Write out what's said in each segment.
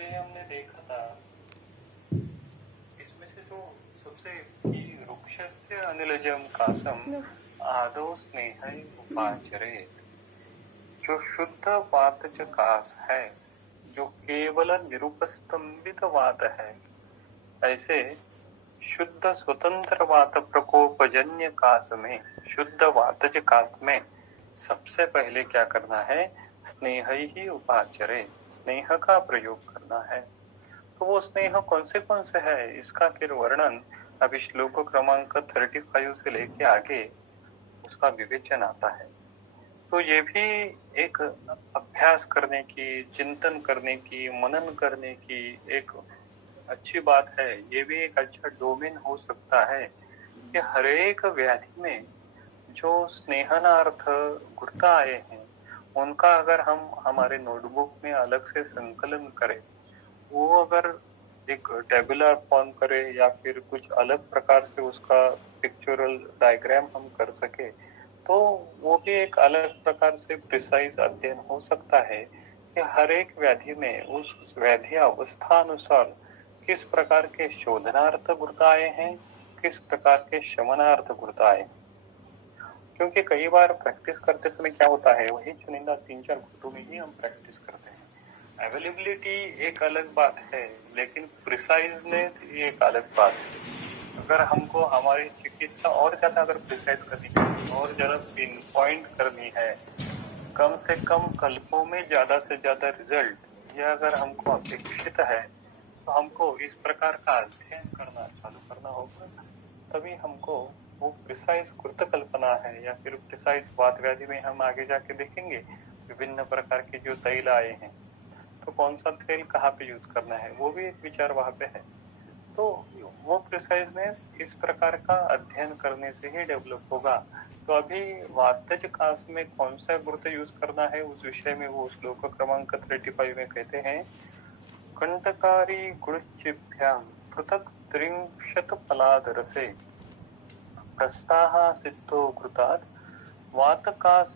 अभी हमने देखा था इसमें से जो सबसे वृक्षस्य अनिलजम कासम आदौ स्नेह उपाचरेत, जो शुद्ध वातज कास है, जो केवल निरुपस्तंभित वात है, ऐसे शुद्ध स्वतंत्र वात प्रकोपजन्य कास में, शुद्ध वातज कास में सबसे पहले क्या करना है? स्नेह ही उपाचरे, स्नेह का प्रयोग करना है। तो वो स्नेह कौन से है, इसका फिर वर्णन अभी श्लोक क्रमांक 35 से लेके आगे उसका विवेचन आता है। तो ये भी एक अभ्यास करने की, चिंतन करने की, मनन करने की एक अच्छी बात है। ये भी एक अच्छा डोमेन हो सकता है कि हर एक व्याधि में जो स्नेहनार्थ गुर्ता आए हैं उनका अगर हम हमारे नोटबुक में अलग से संकलन करें, वो अगर एक टेबुलर फॉर्म करें या फिर कुछ अलग प्रकार से उसका पिक्चरल डायग्राम हम कर सके, तो वो भी एक अलग प्रकार से प्रिसाइज अध्ययन हो सकता है कि हर एक व्याधि में उस व्याधि अवस्था अनुसार किस प्रकार के शोधनार्थ गुर्ताए हैं, किस प्रकार के शमनार्थ गुर्ताए। क्योंकि कई बार प्रैक्टिस करते समय क्या होता है, वही चुनिंदा 3-4 गुर्तों में ही हम प्रैक्टिस करते हैं। अवेलेबिलिटी एक अलग बात है, लेकिन प्रिसाइजनेस एक अलग बात है। अगर हमको हमारी चिकित्सा और ज्यादा अगर प्रिसाइज करनी है और ज्यादा पिन पॉइंट करनी है, कम से कम कल्पों में ज्यादा से ज्यादा रिजल्ट, यह अगर हमको अपेक्षित है तो हमको इस प्रकार का अध्ययन करना चालू करना होगा। तभी हमको वो प्रिसाइज कृत कल्पना है या फिर प्रिसाइज वात व्याधि में हम आगे जाके देखेंगे विभिन्न प्रकार के जो तैल आए हैं, तो कौन सा तेल कहाँ पे यूज करना है, वो भी एक विचार वहां पे है। तो वो प्रिसाइजनेस इस प्रकार का अध्ययन करने से ही डेवलप होगा। तो अभी वातज कास में कौन सा गुर्त यूज करना है उस विषय में वो श्लोक क्रमांक 35 में कहते हैं, कंटकारी गुरुचिभ्याम पृथक 30 फलाद रसे प्रस्ताः सिद्धो घृतात् वातकास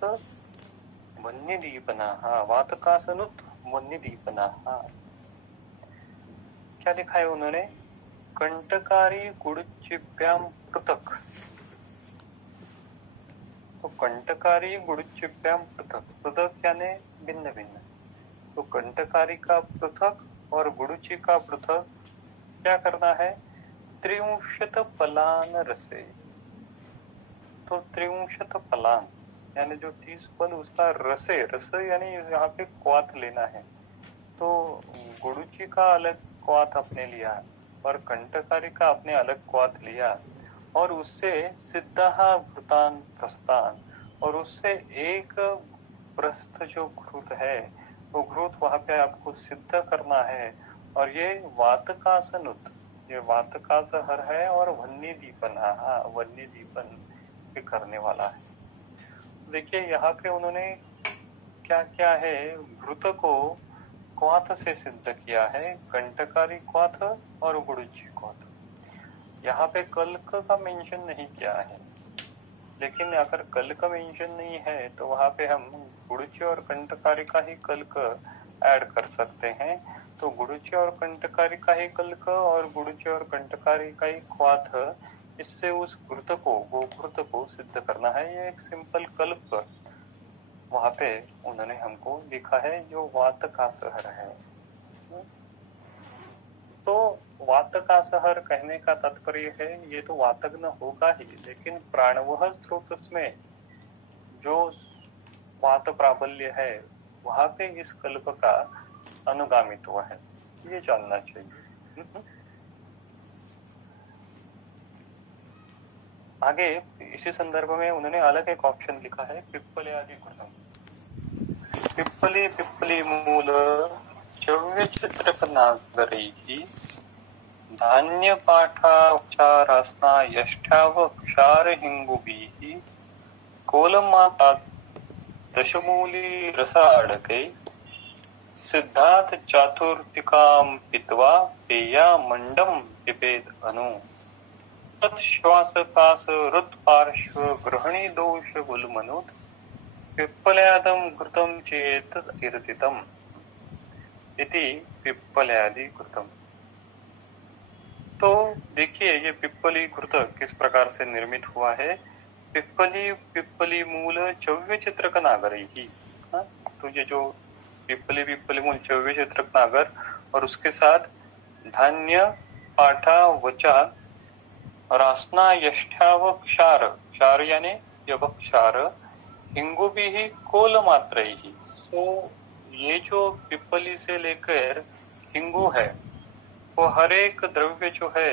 वन्यदीपनाः, वातकासनुत वन्यदीपनाः। क्या लिखा है उन्होंने? कंटकारी गुरुचिभ्याम पृथक। तो कंटकारी गुरुचिभ्याम पृथक, पृथक यानी भिन्न भिन्न। तो कंटकारी का पृथक और गुरुचि का पृथक क्या करना है? 30 फलान रसे। तो 30 फलान यानी जो 30 फल उसका रसे, रस यानी यहाँ पे क्वाथ लेना है। तो गुरुचि का अलग क्वाथ अपने लिया और कंटकारी का अपने अलग क्वाथ लिया और उससे सिद्धा भृतान प्रस्थान, और उससे एक प्रस्थ जो घृत है वो घृत वहां पे आपको सिद्ध करना है। और ये वातकासनुत, ये वातकासहर है और वन्य दीपन, हाँ वन्य दीपन भी करने वाला है। देखिए यहाँ पे उन्होंने क्या क्या है, घृत को क्वाथ से सिद्ध किया है, कंटकारी क्वाथ और गुरुचि क्वाथ। यहाँ पे कल्क का मेंशन नहीं किया है, लेकिन अगर कल्क का मेंशन नहीं है तो वहां पे हम गुरुचि और कंटकारी का ही कल्क ऐड कर सकते हैं। तो गुरुचि और कंटकारी का ही कल्क और गुरुचि और कंटकारी का ही क्वाथ, इससे उस घृत को, वो घृत को सिद्ध करना है। ये एक सिंपल कल्प वहां पे उन्होंने हमको लिखा है जो वातकासहर है। तो वातकासहर कहने का तात्पर्य है ये तो वातग्न होगा ही, लेकिन प्राणवह स्रोत में जो वात प्राबल्य है वहां पे इस कल्प का अनुगामित्व है, ये जानना चाहिए। आगे इसी संदर्भ में उन्होंने अलग एक ऑप्शन लिखा है, पिप्पले आदि घृतम। पिप्पली पिप्पली मूल चव्य चित्रकनागरैः धान्य पाठाचारास्ना यष्ठाव क्षार हिंगुभिः कोलमाता दशमूली रसाड़कै सिद्धार्थ चातुर्तिकाम पित्वा पेया मंडम पिपेद अनु तत्श्वासकास रुत्पार्श्व गृहणी दोष गुलमनुत पिप्पल्यादम घृतम चेत कीर्तितम। इति पिप्पल्यादि कृतम। तो देखिए ये पिप्पली कृत किस प्रकार से निर्मित हुआ है। पिप्पली मूल चव्य चित्रक नागर ही। तो ये जो पिप्पली मूल चव्य चित्रक नागर और उसके साथ धान्य पाठा वचा रासना यष्ठाव क्षार, क्षार यानी जब क्षार हिंगु भी ही कोल मात्र ही। तो ये जो पिप्पली से लेकर हिंगु है वो हर एक द्रव्य जो है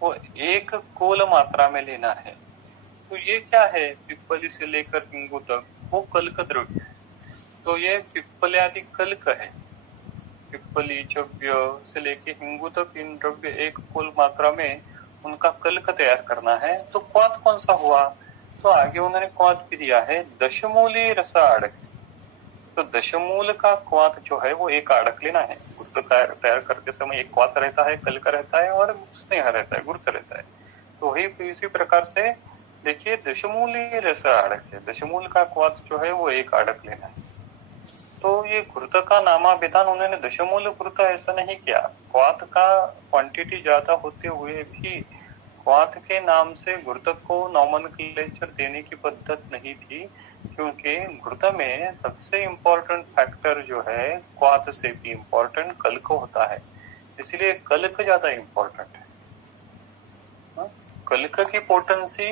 वो एक कोल मात्रा में लेना है। तो ये क्या है, पिप्पली से लेकर हिंगु तक वो कल्क द्रव्य है। तो ये पिप्पल्यादि कल्क है। पिप्पली चव्य से लेकर हिंगु तक इन द्रव्य एक कोल मात्रा में उनका कल्क तैयार करना है। तो क्वाथ कौन सा हुआ, तो आगे उन्होंने क्वाथ भी दिया है दशमूली रस आड़क। तो दशमूल का क्वाथ जो है वो एक आड़क लेना है। गुर्त तैयार करते समय एक क्वाथ रहता है, कल्क रहता है और स्नेह रहता है, गुर्त रहता है। तो वही इसी प्रकार से देखिए दशमूली रस आड़क है, दशमूल का क्वाथ जो है वो एक आड़क लेना है। तो ये घृत का नामाभिधान उन्होंने दशमूल घृत ऐसा नहीं किया। क्वाथ का क्वांटिटी ज्यादा होते हुए भी क्वाथ के नाम से घृत को नॉमनक्लेचर देने की पद्धत नहीं थी, क्योंकि घृत में सबसे इम्पोर्टेंट फैक्टर जो है क्वाथ से भी इम्पोर्टेंट कल्क होता है, इसलिए कल्क ज्यादा इम्पोर्टेंट है। कल्क की पोटेंसी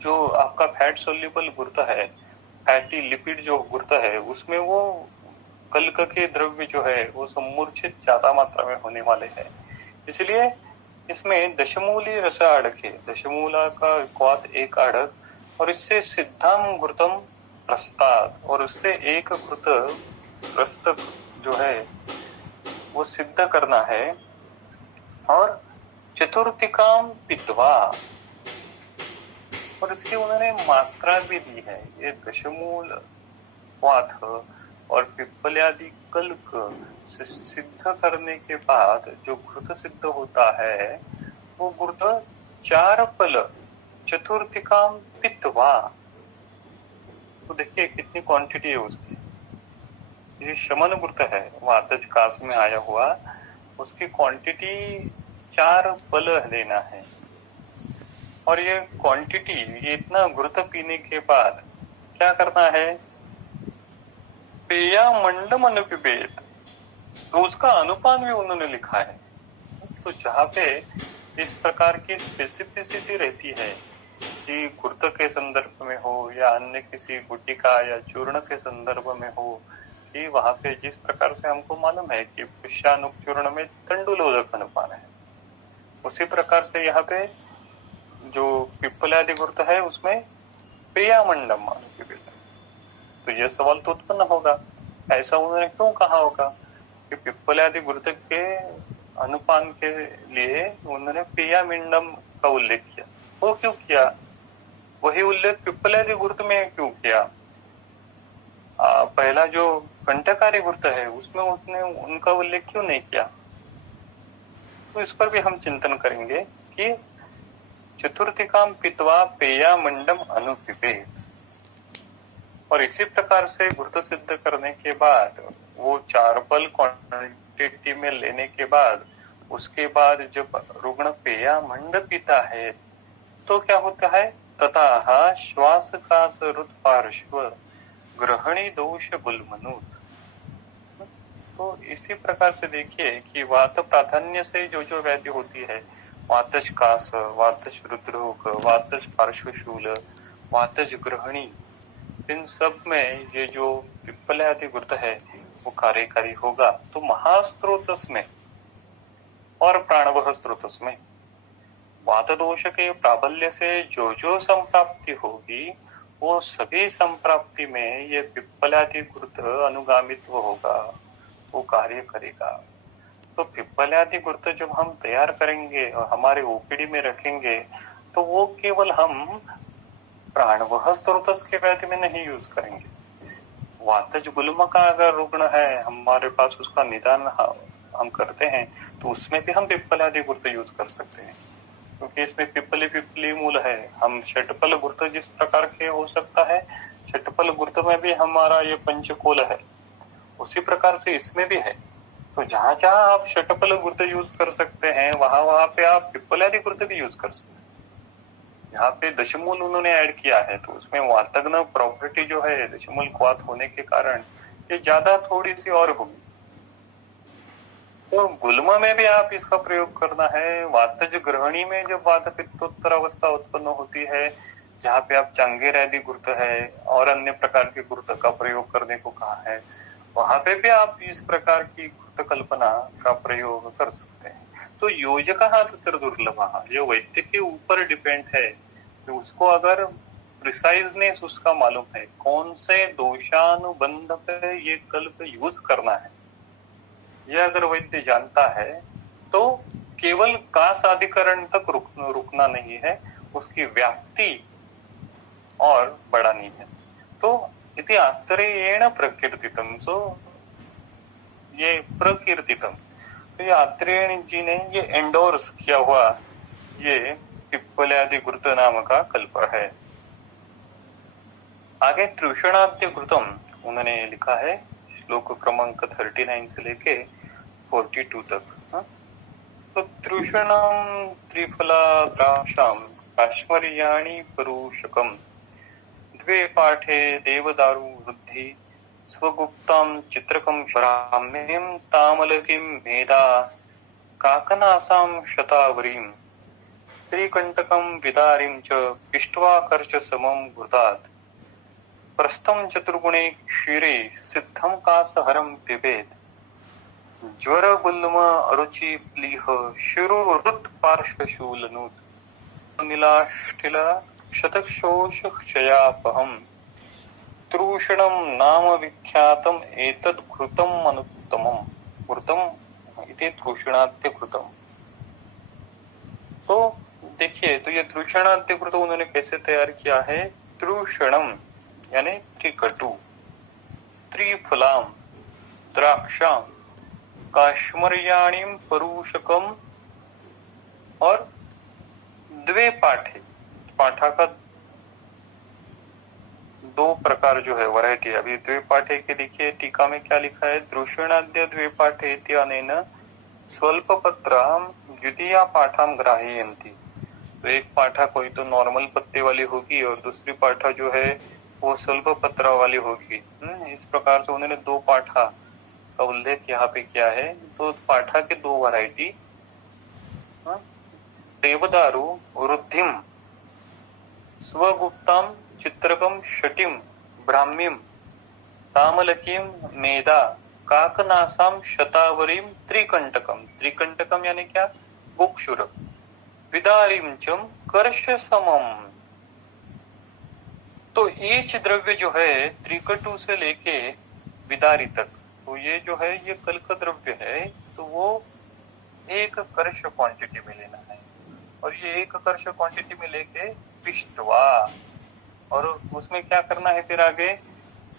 जो आपका फैट सोल्यूबल घृत है, फैटी लिपिड जो घृत है, उसमें वो कल्क के द्रव्य जो है वो सम्मूर्छित ज्यादा मात्रा में होने वाले हैं। इसलिए इसमें दशमूली रस आड़क है, दशमूला का क्वाथ एक आड़क और इससे सिद्धाम घृतम प्रस्ताद, और उससे एक घृत प्रस्त जो है वो सिद्ध करना है। और चतुर्थिकाम पित्वा, और इसकी उन्होंने मात्रा भी दी है। ये दशमूल क्वाथ और पिप्पल्यादि कल्क से सिद्ध करने के बाद जो घृत सिद्ध होता है वो घृत 4 पल चतुर्थिकाम पित्वा। तो देखिए कितनी क्वांटिटी है उसकी। ये शमन घृत है, वातज कास में आया हुआ, उसकी क्वांटिटी 4 पल लेना है। और ये क्वांटिटी, ये इतना घृत पीने के बाद क्या करना है, पेया मंडम अनुपिबेत, तो उसका अनुपान भी उन्होंने लिखा है। तो जहाँ पे इस प्रकार की स्पेसिफिसिटी रहती है कि घृत के संदर्भ में हो या अन्य किसी गुटिका या चूर्ण के संदर्भ में हो, कि वहां पे जिस प्रकार से हमको मालूम है कि पुष्यानुक चूर्ण में तंडुलोदक अनुपान है, उसी प्रकार से यहाँ पे जो पिप्पल्यादि घृत है उसमें पेयामंडम अनुपिबेत। तो यह सवाल तो उत्पन्न होगा, ऐसा उन्होंने क्यों कहा होगा कि पिप्पल्यादि घृत के अनुपान के लिए उन्होंने पेयामिंडम का उल्लेख किया। वो क्यों किया, वही उल्लेख पिप्पल्यादि घृत में क्यों किया। पहला जो कंटकारी घृत है उसमें उसने उनका उल्लेख क्यों नहीं किया। तो इस पर भी हम चिंतन करेंगे कि चतुर्थिकाम पित्वा पेयामंडम अनुपिबेत, और इसी प्रकार से घृत सिद्ध करने के बाद वो 4 पल क्वांटिटी में लेने के बाद उसके बाद जब रुग्ण पेयामंड पीता है तो क्या होता है, तथा श्वास कास रुत पार्श्व ग्रहणी दोष गुलमनुत। तो इसी प्रकार से देखिए कि वात प्राधान्य से जो जो व्याधि होती है, वातज कास, वातज रुद्रोग, वातज पार्श्वशूल, वातज ग्रहणी, इन सब में ये जो पिप्पल्यादि घृत है वो कार्यकारी होगा। तो महास्त्रोतस में और प्राणवह स्त्रोतस में वात दोष के प्राबल्य से जो जो संप्राप्ति होगी वो सभी संप्राप्ति में ये पिप्पल्यादि घृत अनुगामित्व होगा, वो कार्य करेगा। तो पिप्पल्यादि घृत जब हम तैयार करेंगे और हमारे ओपीडी में रखेंगे तो वो केवल हम प्राणवह स्त्रोतस के व्याधि में नहीं यूज करेंगे। वातज गुल्म का अगर रुग्ण है हमारे पास, उसका निदान हम करते हैं तो उसमें भी हम पिप्पल्यादि घृत यूज कर सकते हैं, क्योंकि इसमें पिप्पली मूल है। हम षटपल घृत जिस प्रकार के हो सकता है, षटपल घृत में भी हमारा ये पंचकोल है, उसी प्रकार से इसमें भी है। तो जहां जहां आप षटपल घृत यूज कर सकते हैं वहां वहां पे आप पिप्पलादि घृत भी यूज कर सकते हैं। यहाँ पे दशमूल उन्होंने ऐड किया है तो उसमें वातग्न प्रॉपर्टी जो है दशमूल क्वाथ होने के कारण ये ज्यादा थोड़ी सी और होगी। तो गुल्म में भी आप इसका प्रयोग करना है। वातज ग्रहणी में जब वात पित्तोत्तर अवस्था उत्पन्न होती है, जहाँ पे आप चांगेरादि घृत है और अन्य प्रकार के घृत का प्रयोग करने को कहा है, वहां पे भी आप इस प्रकार की घृत कल्पना का प्रयोग कर सकते हैं। तो योजक तत्र दुर्लभ, जो वैद्य के ऊपर डिपेंड है कि उसको अगर प्रिसाइजनेस उसका मालूम है कौन से दोषानुबंध पे ये कल्प यूज करना है, यह अगर वैद्य जानता है तो केवल कास अधिकरण तक रुकना नहीं है, उसकी व्याप्ति और बढ़ानी है। तो इति आत्रेयेण प्रकीर्तितम, सो ये प्रकीर्तितम, तो ये आत्रेयण जी ने ये एंडोर्स किया हुआ ये पिप्पलादि घृत नाम का कल्प है। आगे तृषणाद्य घृतम उन्होंने लिखा है श्लोक क्रमांक 39 से लेके 42 तक। तो तृषणम त्रिफला द्राक्षाम काश्मर्याणि परुषकम द्वे पाठे देवदारु वृद्धि स्वगुप्तां चित्रकं ब्राह्मीं तामलकीं मेधा काकनासां शतावरीं त्रिकंटकं विदारीं च पिष्ट्वाकर्ष समं घृतात् प्रस्थं चतुर्गुणे क्षीरे सिद्धं कासहरं पिबेत् ज्वर गुल्म अरुचि प्लीह शिरुरुत् पार्श्वशूलनुत् नीलाष्टिल शतक्षोष क्षयापहम् तृषणं नाम विख्यातम् एतद् घृतम् अनुत्तमम्, घृतम् इति तृषणाद्य घृतम्। तो देखिए, तो ये तृषणाद्य घृत उन्होंने कैसे तैयार किया है। तृषणम यानी त्रिकटु, त्रिफलाम द्राक्षाम काश्मर्याणीम परुषकम और द्वे पाठे, पाठा का दो प्रकार जो है वैरायटी। अभी द्विपाठे के देखिए टीका में क्या लिखा है, तृषणाद्य द्विपाठे इत्यनेन स्वल्प पत्राम द्वितीया पाठाम ग्राह्यन्ति। तो एक पाठा कोई तो नॉर्मल पत्ते वाली होगी और दूसरी पाठा जो है वो स्वल्प पत्रा वाली होगी। इस प्रकार से उन्होंने दो पाठा का उल्लेख यहाँ पे किया है। तो पाठा के दो वैरायटी, देवदारु वृद्धिम स्वगुप्ताम चित्रकम शटिम ब्राह्मीम तामलकीम मेधा काकनासाम शतावरीम त्रिकंटकम, त्रिकंटकम यानी क्या, बुक्षुर विदारीम चम कर्ष समम। तो ईच द्रव्य जो है त्रिकटु से लेके विदारी तक, तो ये जो है ये कल्क द्रव्य है, तो वो एक कर्ष क्वांटिटी में लेना है और ये एक कर्ष क्वांटिटी में लेके पिष्टवा, और उसमें क्या करना है फिर आगे,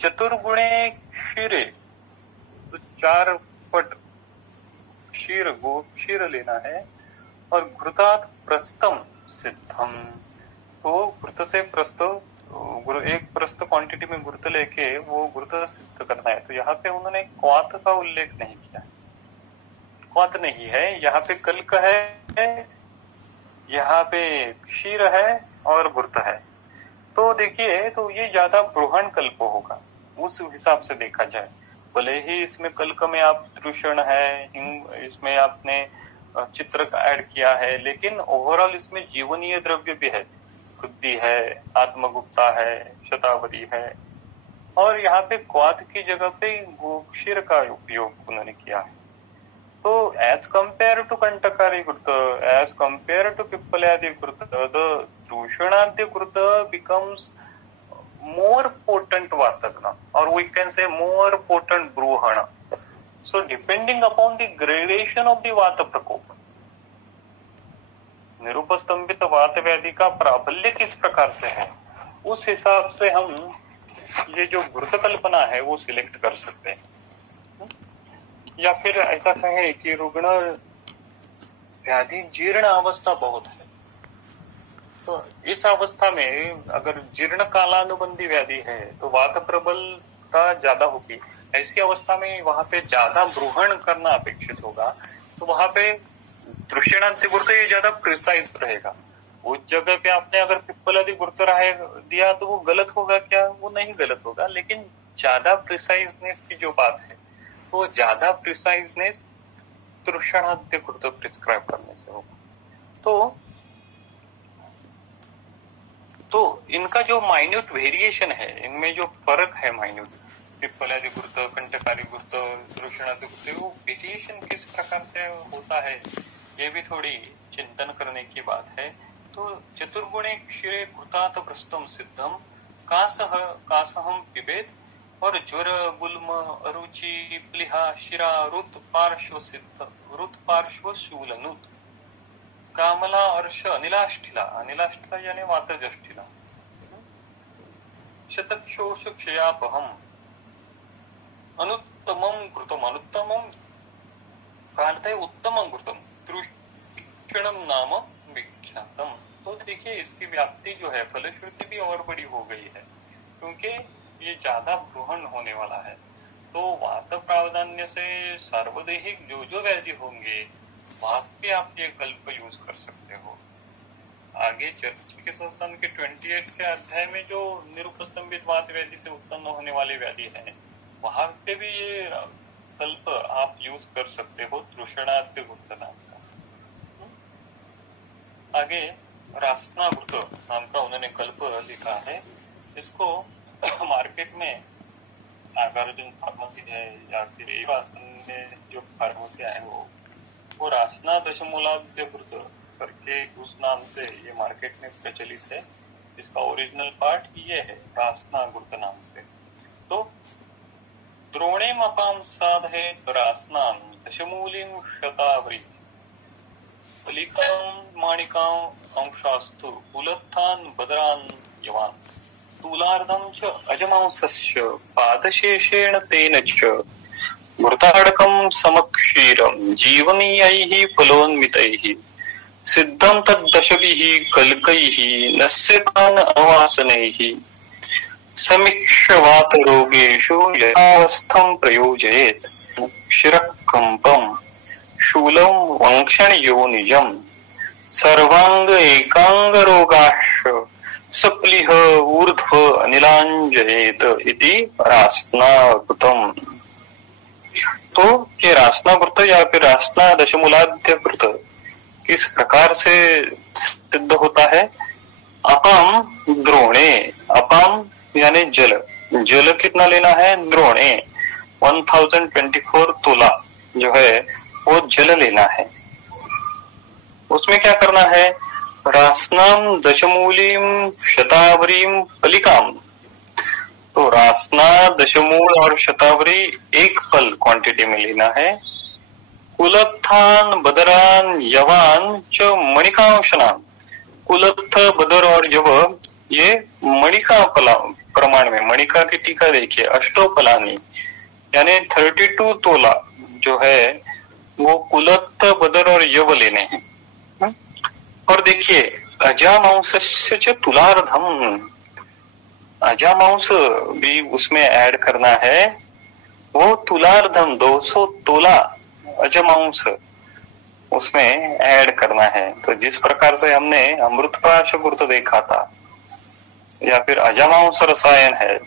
चतुर्गुणे क्षीरे, तो 4 पट क्षीर गो क्षीर लेना है और घृतात् प्रस्थम सिद्धम, तो घृत से प्रस्थ, एक प्रस्थ क्वांटिटी में घृत लेके वो घृत सिद्ध करना है। तो यहाँ पे उन्होंने क्वाथ का उल्लेख नहीं किया, क्वाथ नहीं है यहाँ पे, कल्क है, यहाँ पे क्षीर है और घृत है। तो देखिए, तो ये ज्यादा बृहण कल्प होगा उस हिसाब से देखा जाए। भले ही इसमें कल्क में आप तृषण है, इसमें आपने चित्र का ऐड किया है, लेकिन ओवरऑल इसमें जीवनीय द्रव्य भी है, वृद्धि है, आत्मगुप्ता है, शतावरी है, और यहाँ पे क्वाथ की जगह पे गोक्षीर का उपयोग उन्होंने किया है। तो एज कंपेयर टू कंटकारी घृत, एज कंपेयर टू पिप्पलादि घृत, द तृषणाद्य घृत becomes more potent वातग्न, or we can say more potent ब्रूहण। So depending upon the gradation of the वात प्रकोप, निरुपस्तंभित वात व्याधि का प्राबल्य किस प्रकार से है, उस हिसाब से हम ये जो घृत कल्पना है वो सिलेक्ट कर सकते हैं। या फिर ऐसा कहें कि रुग्ण व्याधि जीर्ण अवस्था बहुत है, तो इस अवस्था में अगर जीर्ण कालानुबंधी व्याधि है तो वात प्रबल गुरुत्वता ज्यादा होगी, ऐसी अवस्था में वहां पे ज्यादा ब्रूहण करना अपेक्षित होगा। तो वहां पे तृष्णांति गुरुत्व ये ज्यादा प्रिसाइज रहेगा। उस जगह पे आपने अगर पिप्पलादि गुरुत्व दिया तो वो गलत होगा क्या? वो नहीं गलत होगा, लेकिन ज्यादा प्रिसाइजनेस की जो बात है वो ज्यादा प्रिसाइजनेस तृष्णांति गुरुत्व प्रिस्क्राइब करने से होगा। तो इनका जो माइन्यूट वेरिएशन है, इनमें जो फर्क है माइन्यूट, पिप्पलादि गुरुत्व, कंटकादि गुरुत्व, तृष्णांति गुरुत्व, वो वेरिएशन किस प्रकार से होता है ये भी थोड़ी चिंतन करने की बात है। तो चतुर्गुणे क्षीरे घृतात प्रस्तम सिद्धम कासहम पिबेत, और ज्वर गुल्म अरुचि प्लिहा शिरा रुत पार्श्व शूलनुत कामला अर्श अनिलाष्ठिला, अनिलाष्ठिला यानी वातजष्ठिला, शतक्षोष क्षयापहम अनुत्तमम कृतम, अनुत्तमम कालतः उत्तमम कृतम तृष्णम नाम विख्यातम। तो देखिए इसकी व्याप्ति जो है, फलश्रुति भी और बड़ी हो गई है, क्योंकि ये ज्यादा ब्रूहण होने वाला है। तो वात प्रावधान्य से सार्वदेहिक जो जो व्याधि होंगे वहां पे आप ये कल्प यूज कर सकते हो। आगे चिकित्सा संस्थान के 28 के अध्याय में जो निरुपस्तंभित वात व्याधि से उत्पन्न होने वाली व्याधि है, वहां पे भी ये कल्प आप यूज कर सकते हो, तृष्णांति गुरुत्व नाम का। आगे रासनाघृत नाम का उन्होंने कल्प लिखा है। इसको मार्केट में नागार्जुन फार्मेसी है या फिर अन्य जो फार्मेसियां है वो रासना दशमूलाद्यकृत करके उस नाम से ये मार्केट में प्रचलित है। इसका ओरिजिनल पार्ट ये है रासनाघृत नाम से। तो द्रोणे मपाम साधे रासनाम दशमूलिम शतावरी फलिकां माणिकां अंशास्तु कुलत्थान बदरान यवान तूलार्धं च अजमांसस्य पादशेषेण तेन च घृताडकं समक्षीरं जीवनीयैः फलोन्मितैः सिद्धं तद्दशभिः कल्कैः नस्यतान् अवासनैः समीक्षवातरोगेषु यथावस्थं प्रयोजयेत् शिरःकम्पं शूलं वंक्षणयोनिजं सर्वांग एकांग रोगाश्च सप्लिह ऊर्ध्व अनिलांजयेत इति रासनाघृतम। तो ये रासनाघृत या फिर रासना दशमूलाद्यकृत किस प्रकार से सिद्ध होता है? अपाम द्रोणे, अपाम यानी जल, जल कितना लेना है? द्रोणे 1024 तोला जो है वो जल लेना है। उसमें क्या करना है? रासनाम दशमूलिम शतावरीम फलिकाम। तो रासना, दशमूल और शतावरी एक फल क्वांटिटी में लेना है। कुलत्थान बदरान यवान च मणिकांशनाम, कुलत्थ बदर और यव ये मणिका प्रमाण में, मणिका की टीका देखिए अष्टोपलानी यानी 32 तोला जो है वो कुलत्थ बदर और यव लेने हैं। और देखिए अजामांसस्य च तुलार्धम, अजामांस भी उसमें ऐड करना है। वो तुलार्धम 200 तोला अजमांस उसमें ऐड करना है। तो जिस प्रकार से हमने अमृतप्राश गुरुत्व देखा था या फिर अजमांस रसायन है,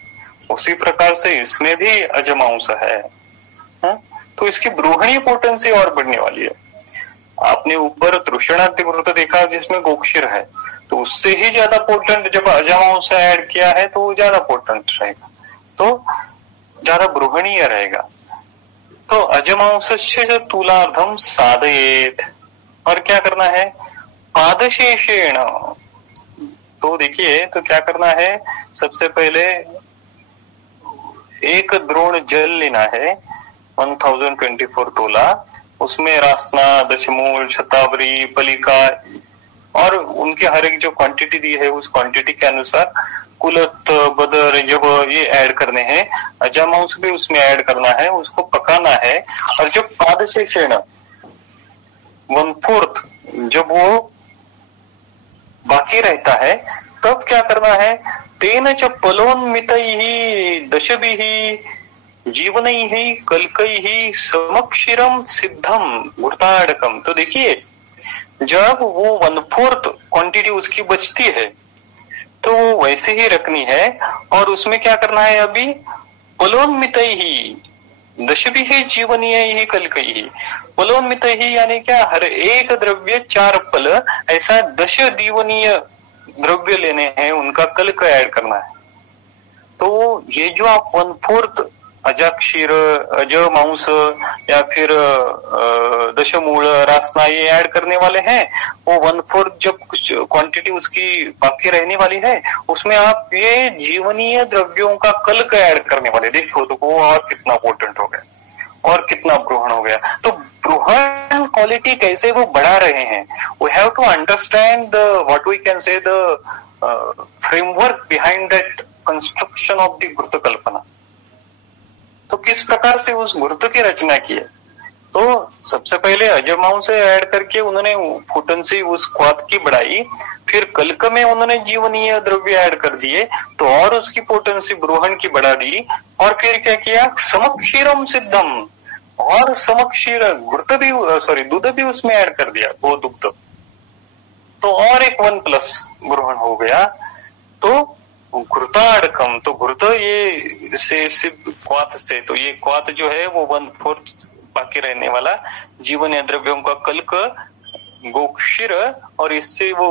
उसी प्रकार से इसमें भी अजमांस है। तो इसकी ब्रूहणीय पोटेंसी और बढ़ने वाली है। आपने ऊपर तृष्णांति गुरुत्व देखा जिसमें गोक्षीर है, तो उससे ही ज्यादा पोटेंट जब अजमांस ऐड किया है तो वो ज्यादा पोटेंट रहेगा, तो ज्यादा ब्रूहणीय रहेगा। तो अजमांसस्य तुलार्धम साधयेत, और क्या करना है? पादशेषेण। तो देखिए तो क्या करना है? सबसे पहले एक द्रोण जल लेना है 1024 तोला, उसमें रासना, दशमूल, शतावरी, फलिका और उनके हर एक जो क्वांटिटी दी है उस क्वांटिटी के अनुसार कुलत्थ, बदर, यव ये ऐड करने हैं। अजमांस भी उसमें ऐड करना है, उसको पकाना है। और जब पादशेषेण 1/4 जब वो बाकी रहता है तब क्या करना है, तेन च पलोन्मितैहि दशभिः जीवनैहि कल्कैहि समक्षीरम सिद्धम घृताड़कम। तो देखिए, जब वो 1/4 क्वांटिटी उसकी बचती है तो वो वैसे ही रखनी है, और उसमें क्या करना है, अभी पलोन्मितैहि दशभिः जीवनीय कल्कैहि। पलोन्मितैहि यानी क्या, हर एक द्रव्य 4 पल, ऐसा 10 जीवनीय द्रव्य लेने हैं, उनका कल्क ऐड करना है। तो ये जो आप 1/4 अजाक्षीर, अज मांस या फिर दशमूल रासना ये ऐड करने वाले हैं, वो 1/4 जब कुछ क्वांटिटी उसकी बाकी रहने वाली है, उसमें आप ये जीवनीय द्रव्यों का कल्क ऐड करने वाले, देखो तो वो और कितना पोटेंट हो गया और कितना ब्रूहण हो गया। तो ब्रूहण क्वालिटी कैसे वो बढ़ा रहे हैं, we have to understand what we can say the framework behind that construction of the घृत कल्पना। तो किस प्रकार से उस घृत की रचना की है, तो सबसे पहले अजमाओं से ऐड करके उन्होंने फुटन उस क्वाथ की बढ़ाई, फिर कल्क में उन्होंने जीवनीय द्रव्य ऐड कर दिए तो और उसकी पोटेंसी ब्रूहण की बढ़ा दी, और फिर क्या किया, समक्षीरम सिद्धम, और समक्षीर घृत भी, सॉरी दूध भी उसमें ऐड कर दिया, वो दुग्ध, तो और एक 1+ ब्रूहण हो गया। तो घृताड़कम, तो घृत ये से सिद्ध क्वाथ से, तो ये क्वाथ जो है वो 1/4 बाकी रहने वाला जीवन द्रव्यों का कल्क गोक्षीर, और इससे वो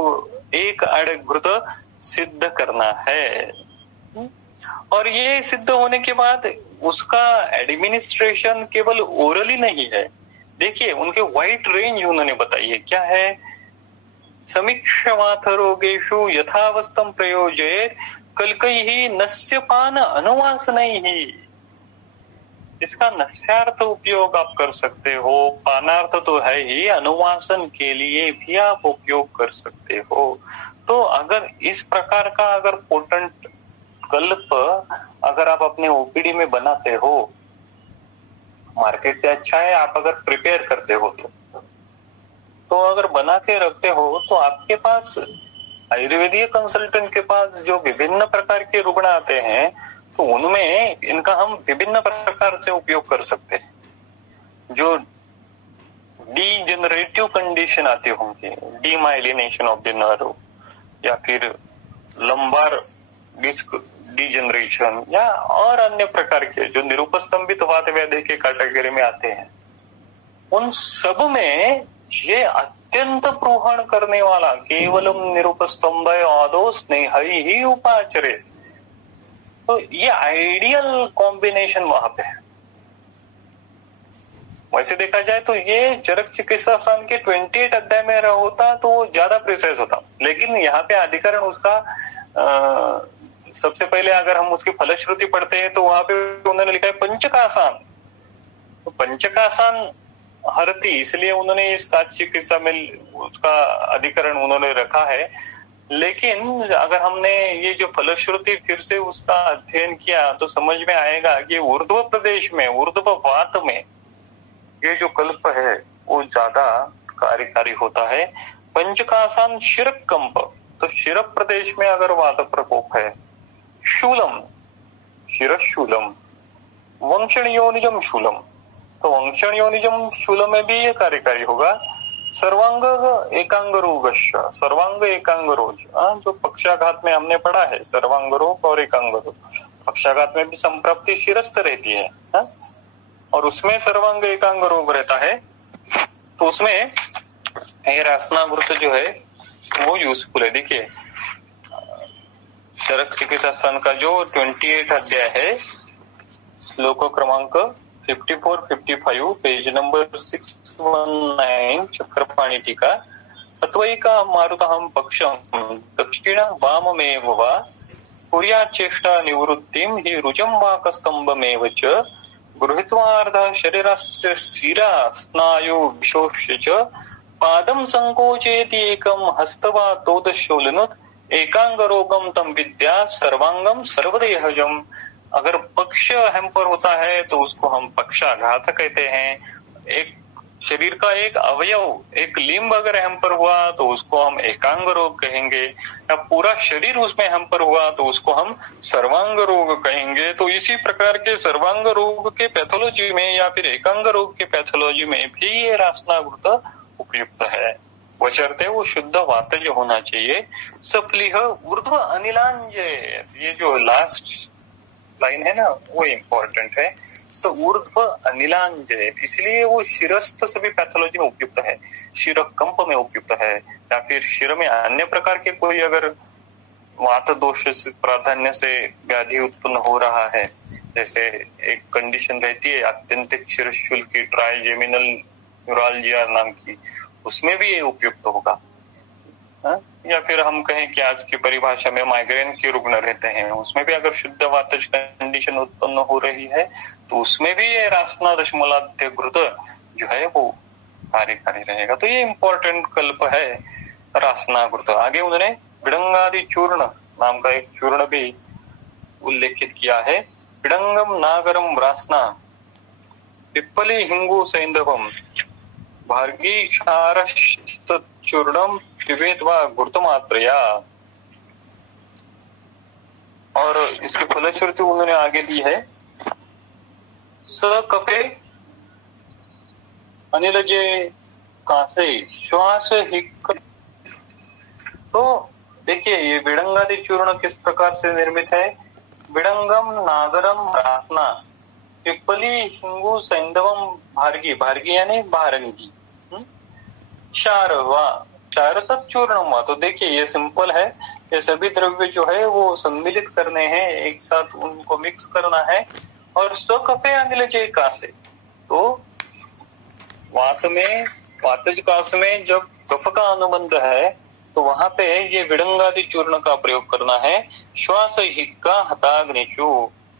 एक अड़ घृत सिद्ध करना है। और ये सिद्ध होने के बाद उसका एडमिनिस्ट्रेशन केवल ओरली नहीं है, देखिए उनके वाइड रेंज उन्होंने बताई है, क्या है, समीक्षमाथ रोगेषु यथावस्थम प्रयोजयेत् कल्कैहि नस्यपान अनुवासनैहि। इसका नस्यार्थ उपयोग आप कर सकते हो, पानार्थ तो है ही, अनुवासन के लिए भी आप उपयोग कर सकते हो। तो अगर इस प्रकार का अगर पोटेंट कल्प अगर आप अपने ओपीडी में बनाते हो, मार्केट से अच्छा है आप अगर प्रिपेयर करते हो तो अगर बना के रखते हो, तो आपके पास आयुर्वेदीय कंसल्टेंट के पास जो विभिन्न प्रकार के रुग्ण आते हैं, तो उनमें इनका हम विभिन्न प्रकार से उपयोग कर सकते हैं। जो डीजेनरेटिव कंडीशन आती होंगी, डीमाइलिनेशन ऑफ द नर्व, या फिर लंबार डिस्क डीजेनरेशन, या और अन्य प्रकार के जो निरुपस्तंभित वात व्याधि के कैटेगरी में आते हैं, उन सब में ये अत्यंत ब्रूहण करने वाला केवलम निरुपस्तंभ आदो स्नेह ही उपाचरे, तो ये आइडियल कॉम्बिनेशन वहां पे है। वैसे देखा जाए तो ये चरक चिकित्सा स्थान के 28 अध्याय में होता तो ज्यादा प्रिसाइज होता, लेकिन यहाँ पे अधिकरण उसका सबसे पहले अगर हम उसकी फलश्रुति पढ़ते हैं तो वहां पे उन्होंने लिखा है पंचकासान। तो पंचकासान हरती, इसलिए उन्होंने इस चिकित्सा में उसका अधिकरण उन्होंने रखा है। लेकिन अगर हमने ये जो फलश्रुति फिर से उसका अध्ययन किया तो समझ में आएगा कि ऊर्ध्व प्रदेश में, ऊर्ध्व वात में ये जो कल्प है वो ज्यादा कार्यकारी होता है। पंचकासान शिरक कंप, तो शिरक प्रदेश में अगर वात प्रकोप है, शूलम शिरशूलम, वंक्षण योनिजम शूलम, तो वंक्षण योनिजम शूलम में भी ये कार्यकारी होगा। सर्वांग एकांग रोग, सर्वांग एकांग रोग, जो पक्षाघात में हमने पढ़ा है, सर्वांग रोग और एकांग रोग, पक्षाघात में भी संप्राप्ति शिरस्थ रहती है, और उसमें सर्वांग एकांग रोग रहता है, तो उसमें ये रासनामृत जो है वो यूजफुल है। देखिए चरक चिकित्सा स्थान का जो 28 अध्याय है, श्लोक क्रमांक 54-55, पेज नंबर 619, चक्रपाणी टीका, अत्वैका मारुतहं पक्षं दक्षिणं वाममेव वा कुर्यात् चेष्टा निवृत्तिं हि रुजं वाकस्तम्भमेव च गृहीत्वार्धः शरीरस्य शिरा स्नायु विशोष्य च पादं संकोचयति एकं हस्तवा तोदशोलनुत् एकांग रोगम तम विद्या सर्वांगम सर्वदेहजम। अगर पक्ष हैम्पर होता है तो उसको हम पक्षाघात कहते हैं। एक शरीर का एक अवयव, एक लिम्ब अगर हैम्पर हुआ तो उसको हम एकांग रोग कहेंगे, या पूरा शरीर उसमें हैम्पर हुआ तो उसको हम सर्वांग रोग कहेंगे। तो इसी प्रकार के सर्वांग रोग के पैथोलॉजी में या फिर एकांग रोग के पैथोलॉजी में भी ये रासनाघृत उपयुक्त है, बशर्ते वो शुद्ध वातज होना चाहिए। सप्लीह ऊर्ध्व अनिलांजय, ये जो लास्ट लाइन है ना वो इम्पोर्टेंट है। सो ऊर्ध्व अनिलांजय, इसलिए वो शिरस्थ सभी पैथोलॉजी में उपयुक्त है, शिर कंप में उपयुक्त है, या फिर शिर में अन्य प्रकार के कोई अगर वात दोष से प्राधान्य से व्याधि उत्पन्न हो रहा है, जैसे एक कंडीशन रहती है आत्यंतिक शिरशूल की ट्राइजेमिनल न्यूरालजिया नाम की, उसमें भी ये उपयुक्त होगा। या फिर हम कहें कि आज की परिभाषा में माइग्रेन के रुग्ण रहते हैं, उसमें भी अगर शुद्ध वातज कंडीशन उत्पन्न हो रही है तो उसमें भी ये रासना दशमूलाद्य घृत जो है वो कार्यकारी रहेगा। तो ये इम्पोर्टेंट कल्प है रासना घृत। आगे उन्होंने विडंगादि चूर्ण नाम का एक चूर्ण भी उल्लेखित किया है। विडंगम नागरम रासना पिप्पली हिंगू सैंधवम भार्गी चूर्णम पिबेत्वा घृतमात्रया। और इसकी फलश्रुति उन्होंने आगे दी है, स कफे अनिलजे कासे श्वास हिक। तो देखिए ये विडंगादि चूर्ण किस प्रकार से निर्मित है। विडंगम नागरम रासना पिप्पली हिंगू सैंधवम भार्गी, भार्गी यानी भारंगी, चार चूर्ण हुआ। तो देखिए ये सिंपल है, ये सभी द्रव्य जो है वो सम्मिलित करने हैं, एक साथ उनको मिक्स करना है। और स्वकफे अनिलजे कासे, तो वात में वातज कास में जब कफ का अनुबंध है तो वहां पे ये विडंगादि चूर्ण का प्रयोग करना है। श्वास हिक्का हताग्निशु,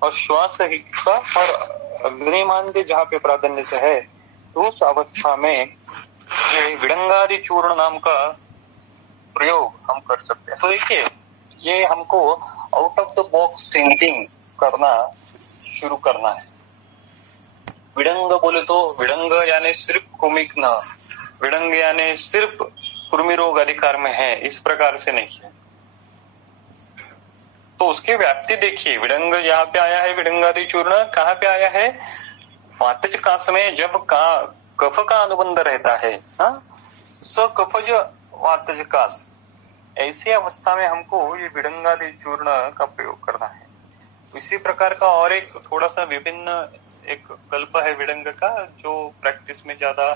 और श्वास हिक्का और अग्निमांद्य जहाँ पे प्राधान्य से है तो उस अवस्था में ये विडंगादि चूर्ण नाम का प्रयोग हम कर सकते हैं। तो देखिए ये हमको out of the box thinking करना शुरू करना है। विडंग बोले तो विडंग यानी सिर्फ कृमिक न, विडंग यानी सिर्फ कृमि रोग अधिकार में है, इस प्रकार से नहीं है। तो उसकी व्याप्ति देखिए, विडंग यहाँ पे आया है, विडंगादि चूर्ण कहाँ पे आया है, वातज कास में जब कफ का अनुबंध रहता है, कफज वातज कास, ऐसी अवस्था में हमको ये विडंगादि चूर्ण का प्रयोग करना है। इसी प्रकार का और एक थोड़ा सा विभिन्न एक कल्प है विडंग का, जो प्रैक्टिस में ज्यादा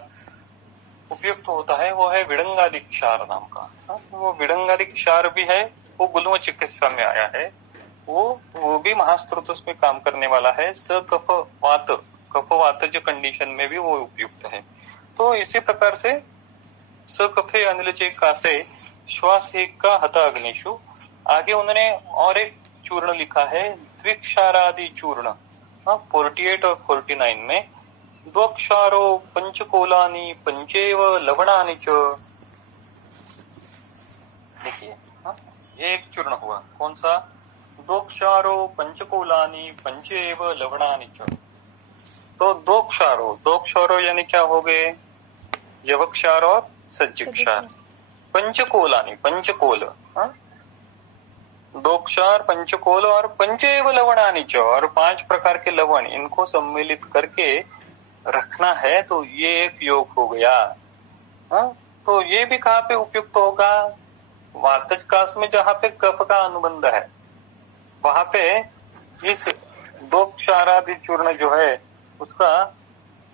उपयुक्त होता है, वो है विडंगादि क्षार नाम का। वो विडंगादि क्षार भी है, वो गुल्म चिकित्सा में आया है, वो भी महास्त्रोतस में काम करने वाला है। कफ वातज कंडीशन में भी वो उपयुक्त है। तो इसी प्रकार से सकफे अनिलचे कासे श्वास का हता अग्निशु। आगे उन्होंने और एक चूर्ण लिखा है द्विक्षारादि चूर्ण, 48 और 49 में, द्वक्षारो पंचकोलानी पंचेव लवणानि च। देखिए ये एक चूर्ण हुआ, कौन सा, द्वक्षारो पंचकोलानी पंचेव लवणानि च। तो दोक्षारो यानी क्या हो गए, यवक्षार और सज्जक्षार। पंचकोलानी, पंचकोल, दोक्षार पंचकोल और पंचेव लवणानि च, और 5 प्रकार के लवण, इनको सम्मिलित करके रखना है। तो ये एक योग हो गया। तो ये भी कहाँ पे उपयुक्त होगा, वातज कास में जहाँ पे कफ का अनुबंध है वहां पे इस दोक्षारादि चूर्ण जो है उसका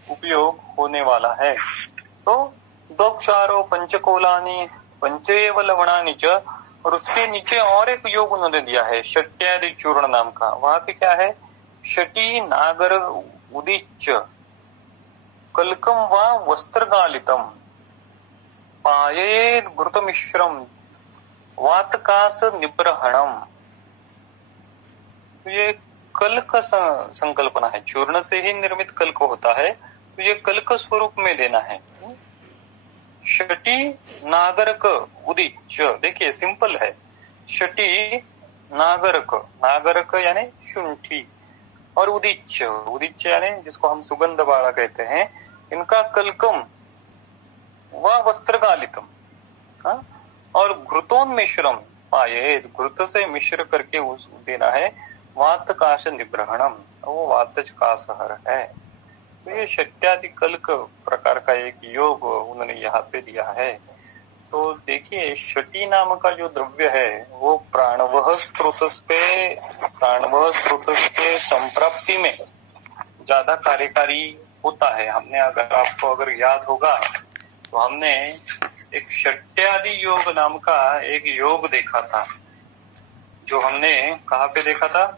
उपयोग होने वाला है। तो दोक्षारो पंचकोलानी पंचेव लवणानि च, और उसके नीचे और एक योग उन्होंने दिया है शट्यादि चूर्ण नाम का। वहां पे क्या है, शटी नागर उदिच्च कलकम व वस्त्रगालितम पायेद घृतमिश्रम वातकास निप्रहणम। तो ये कल्क संकल्पना है, चूर्ण से ही निर्मित कल्क होता है, तो ये कल्क स्वरूप में लेना है। शटी नागरक उदिच्च, देखिए सिंपल है, शटी नागरक, नागरक यानी शुंठी, और उदिच्च, उदिच्च यानी जिसको हम सुगंध वाला कहते हैं, इनका कलकम वह वस्त्रगालितम, हाँ? और घृतोन्मिश्रम पायेत, घृत से मिश्र करके उस देना है। वातकाश निग्रहणम, वो वातज कासहर है। तो ये शट्यादि कल्क प्रकार का एक योग उन्होंने यहाँ पे दिया है। तो देखिए शटी नाम का जो द्रव्य है वो प्राणवह स्रोतस के संप्राप्ति में ज्यादा कार्यकारी होता है। हमने अगर याद होगा तो हमने एक शट्यादि योग नाम का एक योग देखा था, जो हमने कहाँ पे देखा था?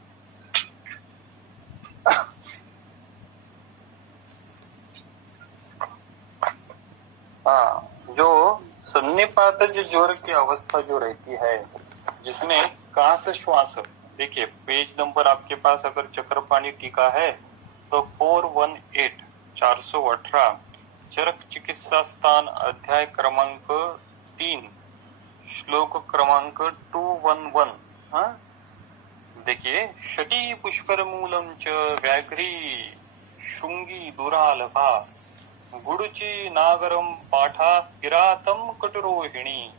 हाँ, जो सन्निपातज ज्वर की अवस्था जो रहती है, जिसमें कास श्वास, देखिए पेज नंबर आपके पास अगर चक्रपाणी टीका है तो 418 चरक चिकित्सा स्थान अध्याय क्रमांक 3 श्लोक क्रमांक 211। हाँ, देखिए शटी पुष्कर मूलम च व्याघ्री शुंगी दुरालभा गुड़ची नागरम पाठा किरातम कटुरोहिणी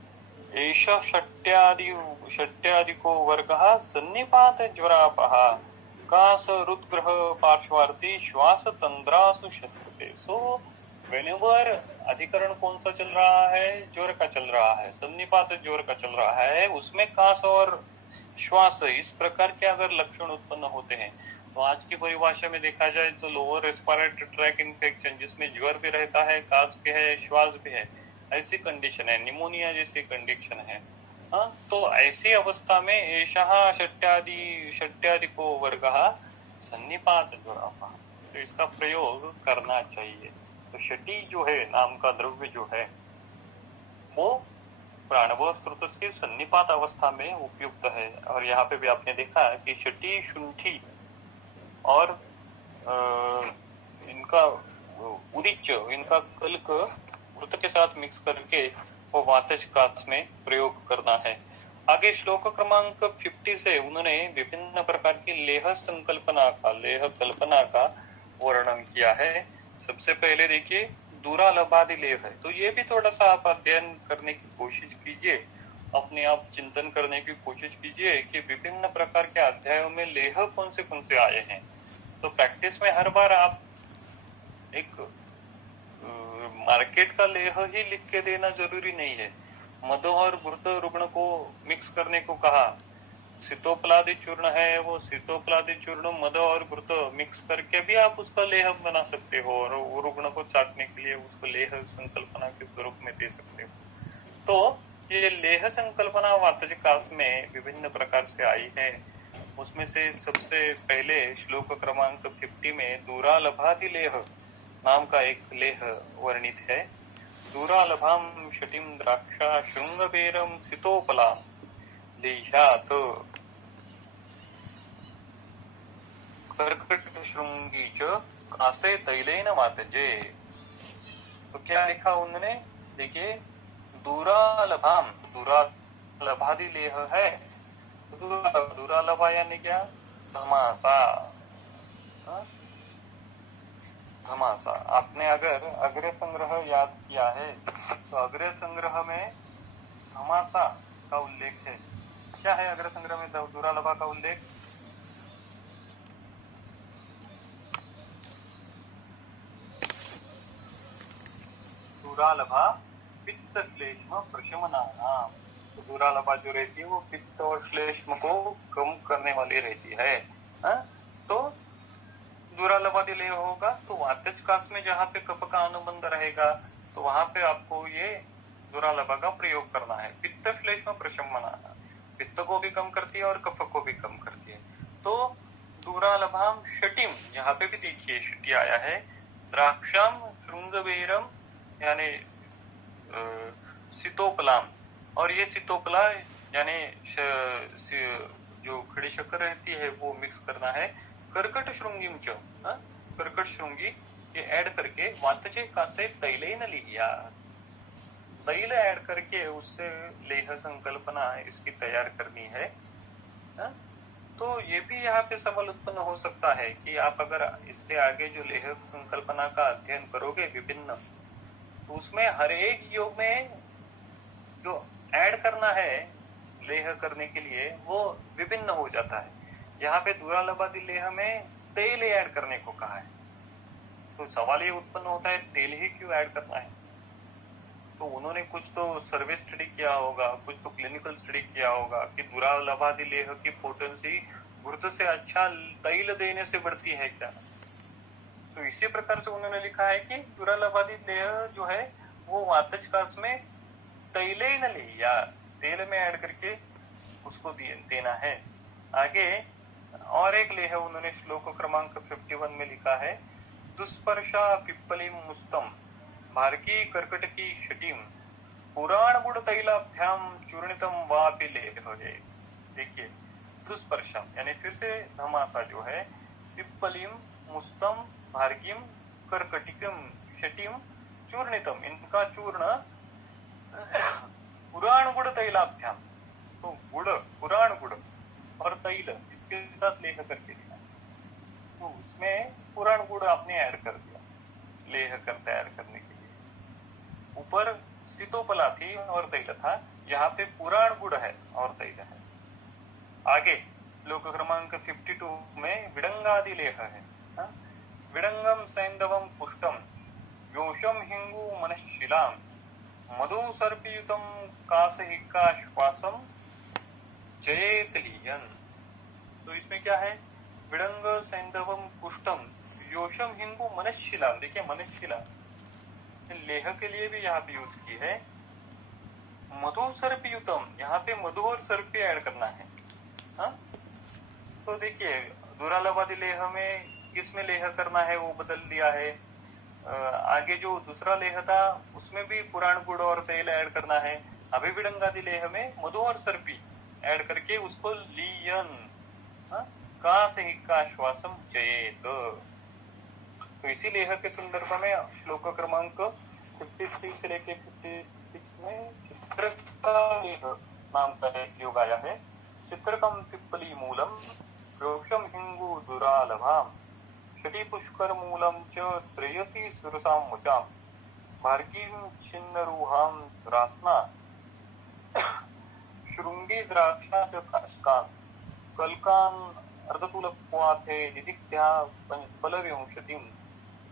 एष षट्यादिको वर्गः सन्निपात ज्वरापः कास रुद्ग्रह पार्श्वार्थी श्वास तंद्रासु शस्यते। सो व्हेनेवर अधिकरण कौन सा चल रहा है? ज्वर का चल रहा है, सन्निपात ज्वर का चल रहा है, उसमें कास और श्वास इस प्रकार के अगर लक्षण उत्पन्न होते हैं तो आज की परिभाषा में देखा जाए तो लोअर रेस्पिरेटरी ट्रैक इन्फेक्शन, जिसमें ज्वर भी रहता है, कास भी है, श्वास भी है, ऐसी कंडीशन है, निमोनिया जैसी कंडीशन है। हाँ, तो ऐसी अवस्था में एषः षट्यादिको वर्गः सन्निपात ज्वरः, तो इसका प्रयोग करना चाहिए। तो शटी जो है नाम का द्रव्य जो है वो प्राणव स्रोत के सन्निपात अवस्था में उपयुक्त है। और यहाँ पे भी आपने देखा कि शटी शुंठी और इनका उदिच, इनका कल्क घृत के साथ मिक्स करके वो वातज कास में प्रयोग करना है। आगे श्लोक क्रमांक 50 से उन्होंने विभिन्न प्रकार की लेह कल्पना का वर्णन किया है। सबसे पहले देखिए दुरालभादि लेह है, तो ये भी थोड़ा सा आप अध्ययन करने की कोशिश कीजिए, अपने आप चिंतन करने की कोशिश कीजिए कि विभिन्न प्रकार के अध्यायों में लेह कौन से आए हैं। तो प्रैक्टिस में हर बार आप एक मार्केट का लेह ही लिख के देना जरूरी नहीं है। मधु और घृत रुग्ण को मिक्स करने को कहा, सीतोपलादि चूर्ण है, वो सीतोपलादि चूर्ण मधु और घृत मिक्स करके भी आप उसका लेह बना सकते हो और वो रुग्ण को चाटने के लिए उसको लेह संकल्पना के स्वरूप में दे सकते हो। तो ये लेह संकल्पना वातज कास में विभिन्न प्रकार से आई है। उसमें से सबसे पहले श्लोक क्रमांक 50 में दूरालभादि लेह नाम का एक लेह वर्णित है। दूरालभाम शटिम द्राक्षा श्रृंगबेरम सितोपलाम लेह्यात कर्कट श्रृंगी च कासे तैलेन वातजे। तो क्या लिखा उन्होंने? देखिए दूरालभाम, दूरालभादि लेह है, दुरालभा यानी क्या? धमासा। धमासा आपने अगर अग्र संग्रह याद किया है तो अग्र संग्रह में धमासा का उल्लेख है। क्या है अग्र संग्रह में दुरालभा का उल्लेख? दुरालभा पित्त श्लेष्म प्रशमनाना। तो दुरालभा जो रहती है वो पित्त और श्लेष्म को कम करने वाली रहती है। तो दुरालभादि लेह होगा तो वातज कास में जहाँ पे कफ का अनुबंध रहेगा तो वहां पे आपको ये दुरालभा का प्रयोग करना है। पित्त श्लेष्म प्रशमनाना, पित्त को भी कम करती है और कफ को भी कम करती है। तो दुरालभाम शटिम, यहाँ पे भी देखिए शटी आया है। द्राक्षाम श्रृंगबेरम यानी सीतोपलाम, और ये सीतोपला यानी जो खड़ी शक्कर रहती है वो मिक्स करना है। कर्कट श्रृंगिम च, कर्कट श्रृंगी ये ऐड करके वातजे कासे तैले न लिया, तैल ऐड करके उससे लेह संकल्पना इसकी तैयार करनी है। तो ये भी यहाँ पे सवाल उत्पन्न हो सकता है कि आप अगर इससे आगे जो लेह संकल्पना का अध्ययन करोगे विभिन्न तो उसमें हर एक योग में जो ऐड करना है लेह करने के लिए वो विभिन्न हो जाता है। यहाँ पे दुरालबादी लेह में तेल ऐड करने को कहा है, तो सवाल ये उत्पन्न होता है तेल ही क्यों ऐड करना है। तो उन्होंने कुछ तो सर्वे स्टडी किया होगा, कुछ तो क्लिनिकल स्टडी किया होगा कि दुरालबादी लेह की पोटेंसी घृत से अच्छा तैल देने से बढ़ती है क्या। तो इसी प्रकार से उन्होंने लिखा है कि दुरालबादी लेह जो है वो वातजकास में तैले न ले या तेल में ऐड करके उसको देना है। आगे और एक लेह उन्होंने श्लोक क्रमांक 51 में लिखा है, दुस्पर्शा पिप्पलिम मुस्तम मार्गी कर्कटकी शटीम पुराण गुण तैलाभ्याम चूर्णितम वापि लेह है। देखिए दुस्पर्शम यानी फिर से धमाका जो है, पिप्पलिम मुस्तम भार्गिम कर्कटिकम शटीम चूर्णितम, इनका चूर्ण पुराण गुण तैलाभ्याम, तो गुड़ पुराण गुड़ और तैल इसके साथ लेह करके दिया, तो उसमें पुराण गुड़ आपने ऐड कर दिया लेह कर तैयार करने के लिए। ऊपर सीतोपला थी और तैल था, यहाँ पे पुराण गुड़ है और तैल है। आगे श्लोक क्रमांक 52 में विडंगादि लेह है। विडंगम सैंदवम पुष्टम योषम हिंगु मनशिलाम मधु सर्पयुतम कासहिका श्वासम जयेत लीयन। तो इसमें क्या है, विडंग सैंदवम पुष्टम योषम हिंगु मनशिलाम। देखिए मनशिला लेह के लिए भी यहाँ पे यूज की है। मधु सर्पयुतम, यहाँ पे मधु और सर्प ऐड करना है। तो देखिए दुरालबादी लेह में किसमें लेह करना है वो बदल दिया है। आगे जो दूसरा लेह था उसमें भी पुराण गुड़ और तेल ऐड करना है। अभी विडंगादि लेह में मधु और सर्पी ऐड करके उसको लीयन का से का श्वासम चयेत। तो इसी लेह के संदर्भ में श्लोक क्रमांक 53 से लेके 56 में चित्रका लेह नाम का एक योग आया है। चित्रकम पिप्पली मूलम रोषम हिंगु दुरालभाम शटी पुष्कर मूलम च श्रेयसी सुरसाम मुचाम भार्गीं छिन्नरूहाम रासना श्रृंगी द्राक्षा च काशकान कलकान अर्धतुलक्वाथे निदिक्त्या फलविंशतिं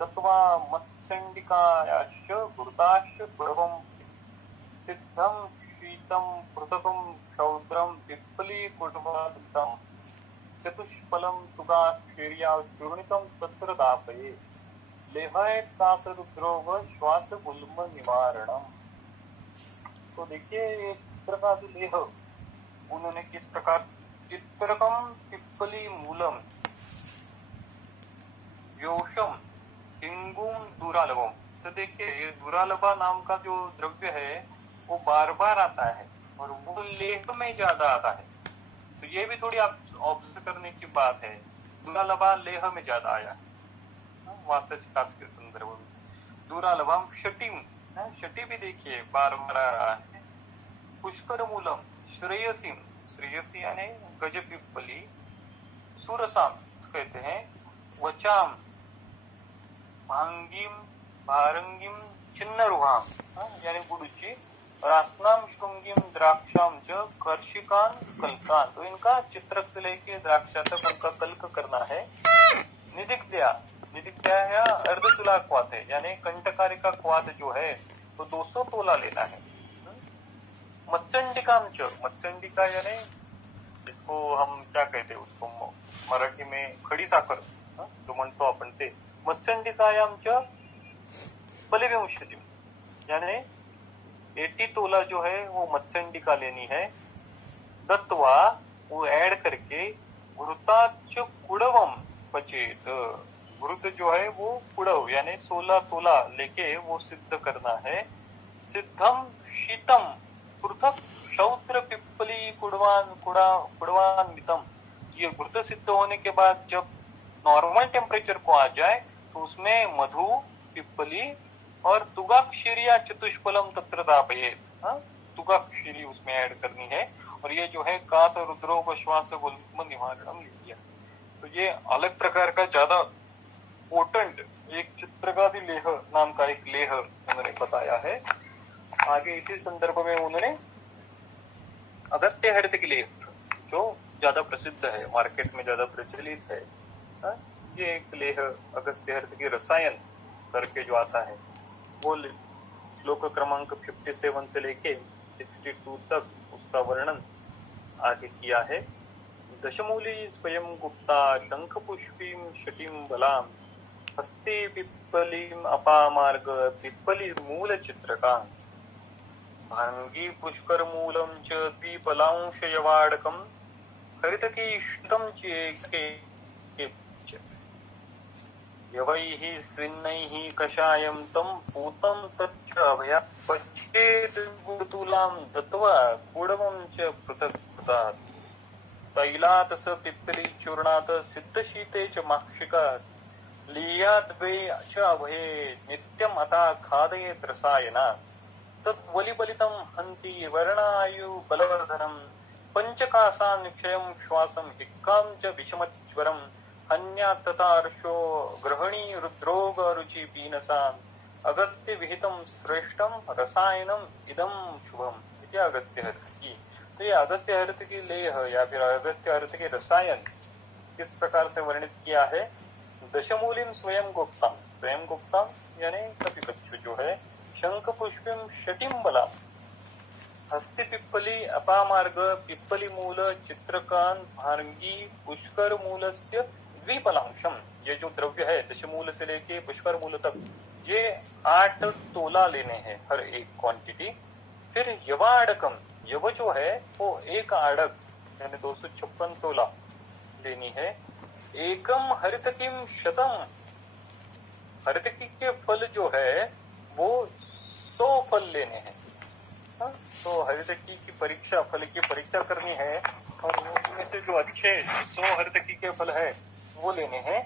दत्वा मत्संडिकायाश्च गुरुताश्च गुरवं सिद्धं शीतं पृथकं क्षौद्रं पिप्पली कुटुम्बादितं चतुष्फलं तुगाक्षीर्या चूर्णितं तत्र दापये लेहाय कासरुद्रोग श्वास गुल्म निवारणम। तो देखिए ये चित्रकादि लेह उन्होंने किस प्रकार, चित्रकम पिप्पली मूलम योषम हिंगुम दुरालभम। तो देखिए ये दुरालभा नाम का जो द्रव्य है वो बार बार आता है और वो लेह में ज्यादा आता है। तो ये भी थोड़ी आप ऑब्जर्व करने की बात है, दुरालभा लेह में ज्यादा आया वातजकास के संदर्भ में। दुरालभम शटीम, शटी भी देखिए बार बार आ रहा है। पुष्कर मूलम श्रेयसीम, श्रेयसी यानी गज पिप्पली। सुरसाम कहते हैं वचाम भांगिम भारंगिम छिन्नरुहाम यानी गुड़ुची। रासनाम श्रृंगिम द्राक्षाम च कर्षिकान कलकान। तो इनका चित्रक से लेके द्राक्षा तक उनका कल्क करना है। निदिक्त्या, निदिक्त्या है अर्धतुला क्वाथ है यानी कंटकारिका क्वाथ जो है तो 200 तोला लेना है। मत्स्यंडिकाम च, मत्स्यंडिका यानी इसको हम क्या कहते हैं उसको मराठी में खडी साखर जो म्हणतो आपण ते। मत्स्यंडिकायाम च बलिविंशतिम यानी 80 तोला जो है वो मत्स्यंडिका लेनी है। दत्वा वो ऐड करके घृताच कुड़वम पचेत, घृत जो है वो कुड़व यानी 16 तोला लेके वो सिद्ध करना है। सिद्धम शीतम पृथक क्षौत्र पिप्पली कुड़वान्वितम। ये घृत सिद्ध होने के बाद जब नॉर्मल टेम्परेचर को आ जाए तो उसमें मधु पिप्पली और तुगाक्षीरिया चतुष्फलम तत्र दापयेत। तुगाक्षीरी उसमें ऐड करनी है। और ये जो है कास रुद्रोग श्वास गुल्म निवारणम लिया। तो ये अलग प्रकार का ज्यादा पोटेंट एक चित्रकादि लेह नाम का एक लेह उन्होंने बताया है। आगे इसी संदर्भ में उन्होंने अगस्त्य हरित के लिए, जो ज्यादा प्रसिद्ध है, मार्केट में ज्यादा प्रचलित है, ये एक लेह अगस्त्य हरित की रसायन करके जो आता है, वो श्लोक क्रमांक 57 से लेके 62 तक उसका वर्णन आगे किया है। दशमूली स्वयं गुप्ता शंख पुष्पीम शटीम बलाम हस्ते पिप्पलीम अपामार्ग पिप्पली मूल चित्रका भांगी पुष्कर मूलम च द्विपलांश यवाडकम हरितकीष्टम चेके यवैः स्विन्नैः कषायं तं पूतं तच्च अभयात् पच्येत् गुडतुलां दत्त्वा गुडवं च पृथक् कृतात् तैलात् स पिप्पली चूर्णात् सिद्धशीते च माक्षिकात् लीयात् द्वे च अभये नित्यम् अथा खादयेत् रसायनात् तद्वलिबलितं हन्ति वर्णायु बलवर्धनं पंचकासान् क्षयं श्वासं हिक्कां च विषमज्वरं हन्या तथार्षो गृहणी रुद्रोग रुचि पीनसान् अगस्त्य विहितं श्रेष्ठं रसायनम इदं शुभम। इति अगस्त्य हरित की। तो ये अगस्त्य हरित की लेह या फिर अगस्त्य हरित के रसायन किस प्रकार से वर्णित किया है। दशमूलिम स्वयं गुप्तम यानी कपिकच्छु जो है, शंख पुष्पिम शटिम बला हस्ति पिप्पली अपामार्ग पिप्पली मूल चित्रकान भांगी पुष्कर मूलस्य द्विपलांशम। ये जो द्रव्य है दशमूल से लेके पुष्कर मूल तक, ये 8 तोला लेने हैं हर एक क्वांटिटी। फिर यवाडकम, यव जो है वो 1 आड़क यानी 256 तोला लेनी है। एकम हरितकीम शतम, हरितकी के फल जो है वो 100 फल लेने हैं। तो हरितकी की परीक्षा, फल की परीक्षा करनी है और उसमें से जो अच्छे 100 हरितकी के फल है वो लेने हैं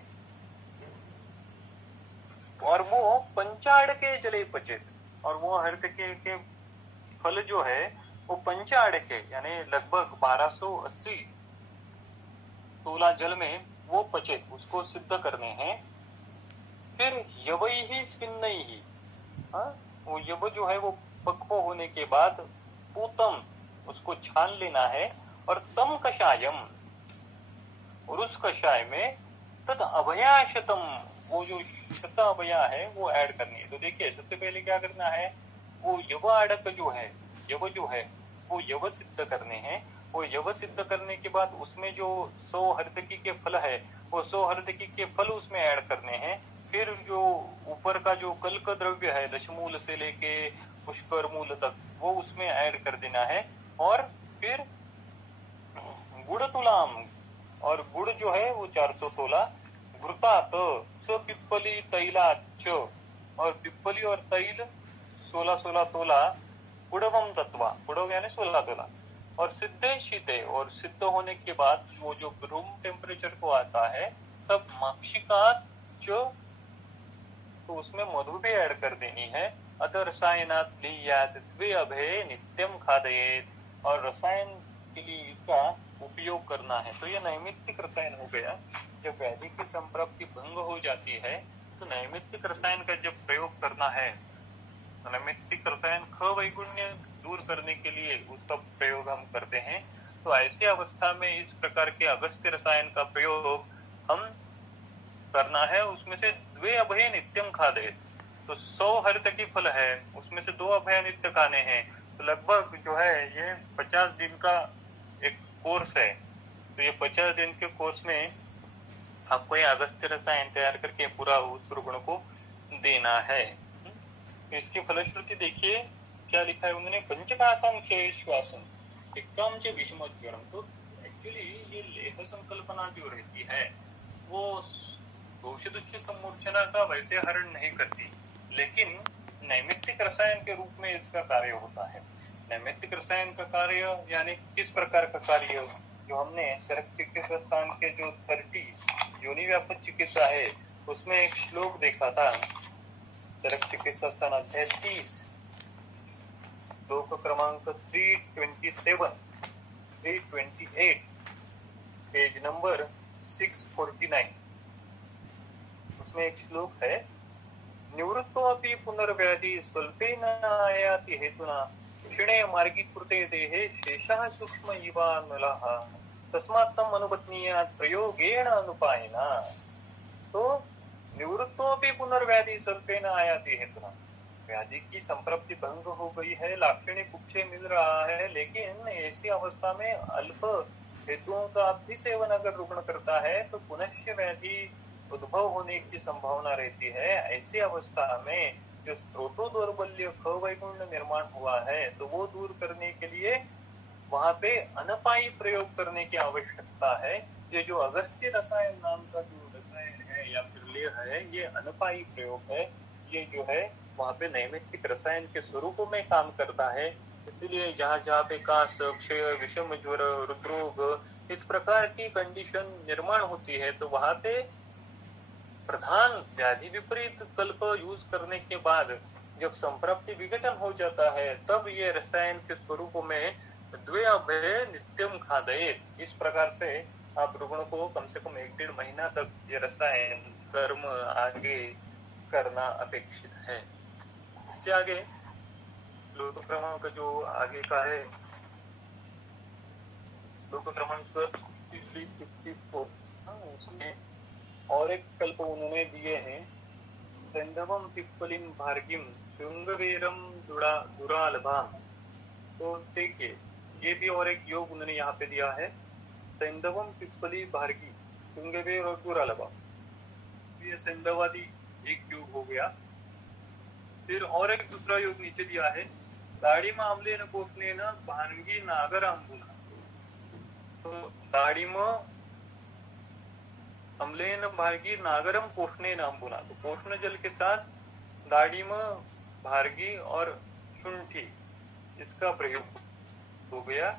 और वो पंचाड़ के जले पचित, और वो हरितकी के फल जो है वो पंचाड़ के यानी लगभग 1280 तोला जल में वो पचित, उसको सिद्ध करने हैं। फिर यवई ही स्पिन्नई ही, वो यव जो है वो पक्व होने के बाद पूतम उसको छान लेना है और तम कषायम, और उस कषाय में तद अभयाशतम, वो जो शत अभया है वो ऐड करनी है। तो देखिए सबसे पहले क्या करना है, वो यव आड़क जो है, यव जो है वो यव सिद्ध करने हैं। वो यव सिद्ध करने के बाद उसमें जो 100 हरितकी के फल है वो 100 हरितकी के फल उसमें ऐड करने हैं। फिर जो ऊपर का जो कल्क द्रव्य है दशमूल से लेके पुष्कर मूल तक वो उसमें ऐड कर देना है। और फिर गुड़ तुलाम, और गुड़ जो है वो 400 तोला, घृतात स पिप्पली तैलाच, और पिप्पली और तैल 16-16 तोला, गुड़वम तत्वा, गुड़व यानी 16 तोला, और सिद्धे शीते, और सिद्ध होने के बाद वो जो रूम टेम्परेचर को आता है तब माक्षिकात च, तो उसमें मधु भी ऐड कर देनी है। अतः रसायनात् लीयात् द्वे अभये नित्यम खादयेत्, और रसायन के लिए इसका उपयोग करना है। तो ये नैमित्तिक रसायन हो गया। जब वैदिक की संप्राप्ति भंग हो जाती है तो नैमित्तिक रसायन का जब प्रयोग करना है, तो नैमित्तिक रसायन ख वैगुण्य दूर करने के लिए उसका प्रयोग हम करते हैं। तो ऐसी अवस्था में इस प्रकार के अगस्त्य रसायन का प्रयोग हम करना है। उसमें से द्वे अभय नित्यम खादे, तो 100 हरितकी फल है उसमें से 2 अभय नित्य खाने हैं। तो लगभग जो है ये 50 दिन का एक कोर्स है। तो ये 50 दिन के कोर्स में आपको ये अगस्त्य रसायन तैयार करके पूरा उस रुग्ण को देना है। तो इसकी फलश्रुति देखिए क्या लिखा है उन्होंने, पंचकासम क्षय श्वासम एकम च विषम ज्वरम। तो एक्चुअली ये लेह संकल्पना जो रहती है वो दोष दुष्ट सम्मूर्छना का वैसे हरण नहीं करती, लेकिन नैमित्तिक रसायन के रूप में इसका कार्य होता है। नैमित्तिक रसायन का कार्य यानी किस प्रकार का कार्य, जो हमने चरक चिकित्सा स्थान के जो 30 योनि व्यापक चिकित्सा है उसमें एक श्लोक देखा था। चरक चिकित्सा स्थान अध्याय 30 श्लोक क्रमांक 327, 328, पेज नंबर 649। उसमें एक श्लोक है, निवृत्तो अपि पुनर्व्याधि व्याधि स्वल्पेन आयाति हेतुना क्षिणे मार्गीकृते देहे शेषः सूक्ष्म इवानलः तस्मात् तम् अनुपत्नीयात् प्रयोगेण अनुपायेन। तो निवृत्तोपि पुनर्व्याधि स्वल्पेन आयाति हेतुना, व्याधि की संप्रप्ति भंग हो गई है, लाक्षणिक उपचय मिल रहा है, लेकिन ऐसी अवस्था में अल्प हेतुओं का भी सेवन अगर रुग्ण करता है तो पुनश्च व्याधि उद्भव होने की संभावना रहती है। ऐसी अवस्था में जो स्त्रोतो दौर्बल्य खवैगुण्य निर्माण हुआ है तो वो दूर करने के लिए वहां पे अनपायी प्रयोग करने की आवश्यकता है। ये जो अगस्त्य रसायन नाम का जो रसायन है या फिर लेह है, ये अनपायी प्रयोग है। ये जो है वहां पे नैमित्तिक रसायन के स्वरूप में काम करता है। इसलिए जहाँ जहाँ पे काश, क्षय, विषम ज्वर, हृदरोग इस प्रकार की कंडीशन निर्माण होती है तो वहां पे प्रधान व्याधि विपरीत कल्प यूज करने के बाद जब संप्राप्ति विघटन हो जाता है तब ये रसायन के स्वरूप में द्वे अभय नित्यम खादये, इस प्रकार से आप रुग्ण को कम से कम 1-1.5 महीना तक ये रसायन कर्म आगे करना अपेक्षित है। इससे आगे श्लोक क्रमांक जो आगे का है, श्लोक क्रमांक 54, उसमें और एक कल्प उन्होंने दिए हैं, सैंधवम पिप्पलिम भार्गिम श्रृंगवेरम दुरालभाम। तो देखिए ये भी और एक योग उन्होंने यहाँ पे दिया है, सैंधवम पिप्पली भार्गी श्रृंगवेर और दुरालभा। ये सैंधवादी एक योग हो गया। फिर और एक दूसरा योग नीचे दिया है, दाड़िम आम्लेन कोष्णेन भांगी नागर अम्बुना। तो दाड़िम अम्लेन भार्गी नागरम पोषणेन अम्बुना, तो पोषण जल के साथ दाड़िम, भार्गी और शुंठी इसका प्रयोग हो गया।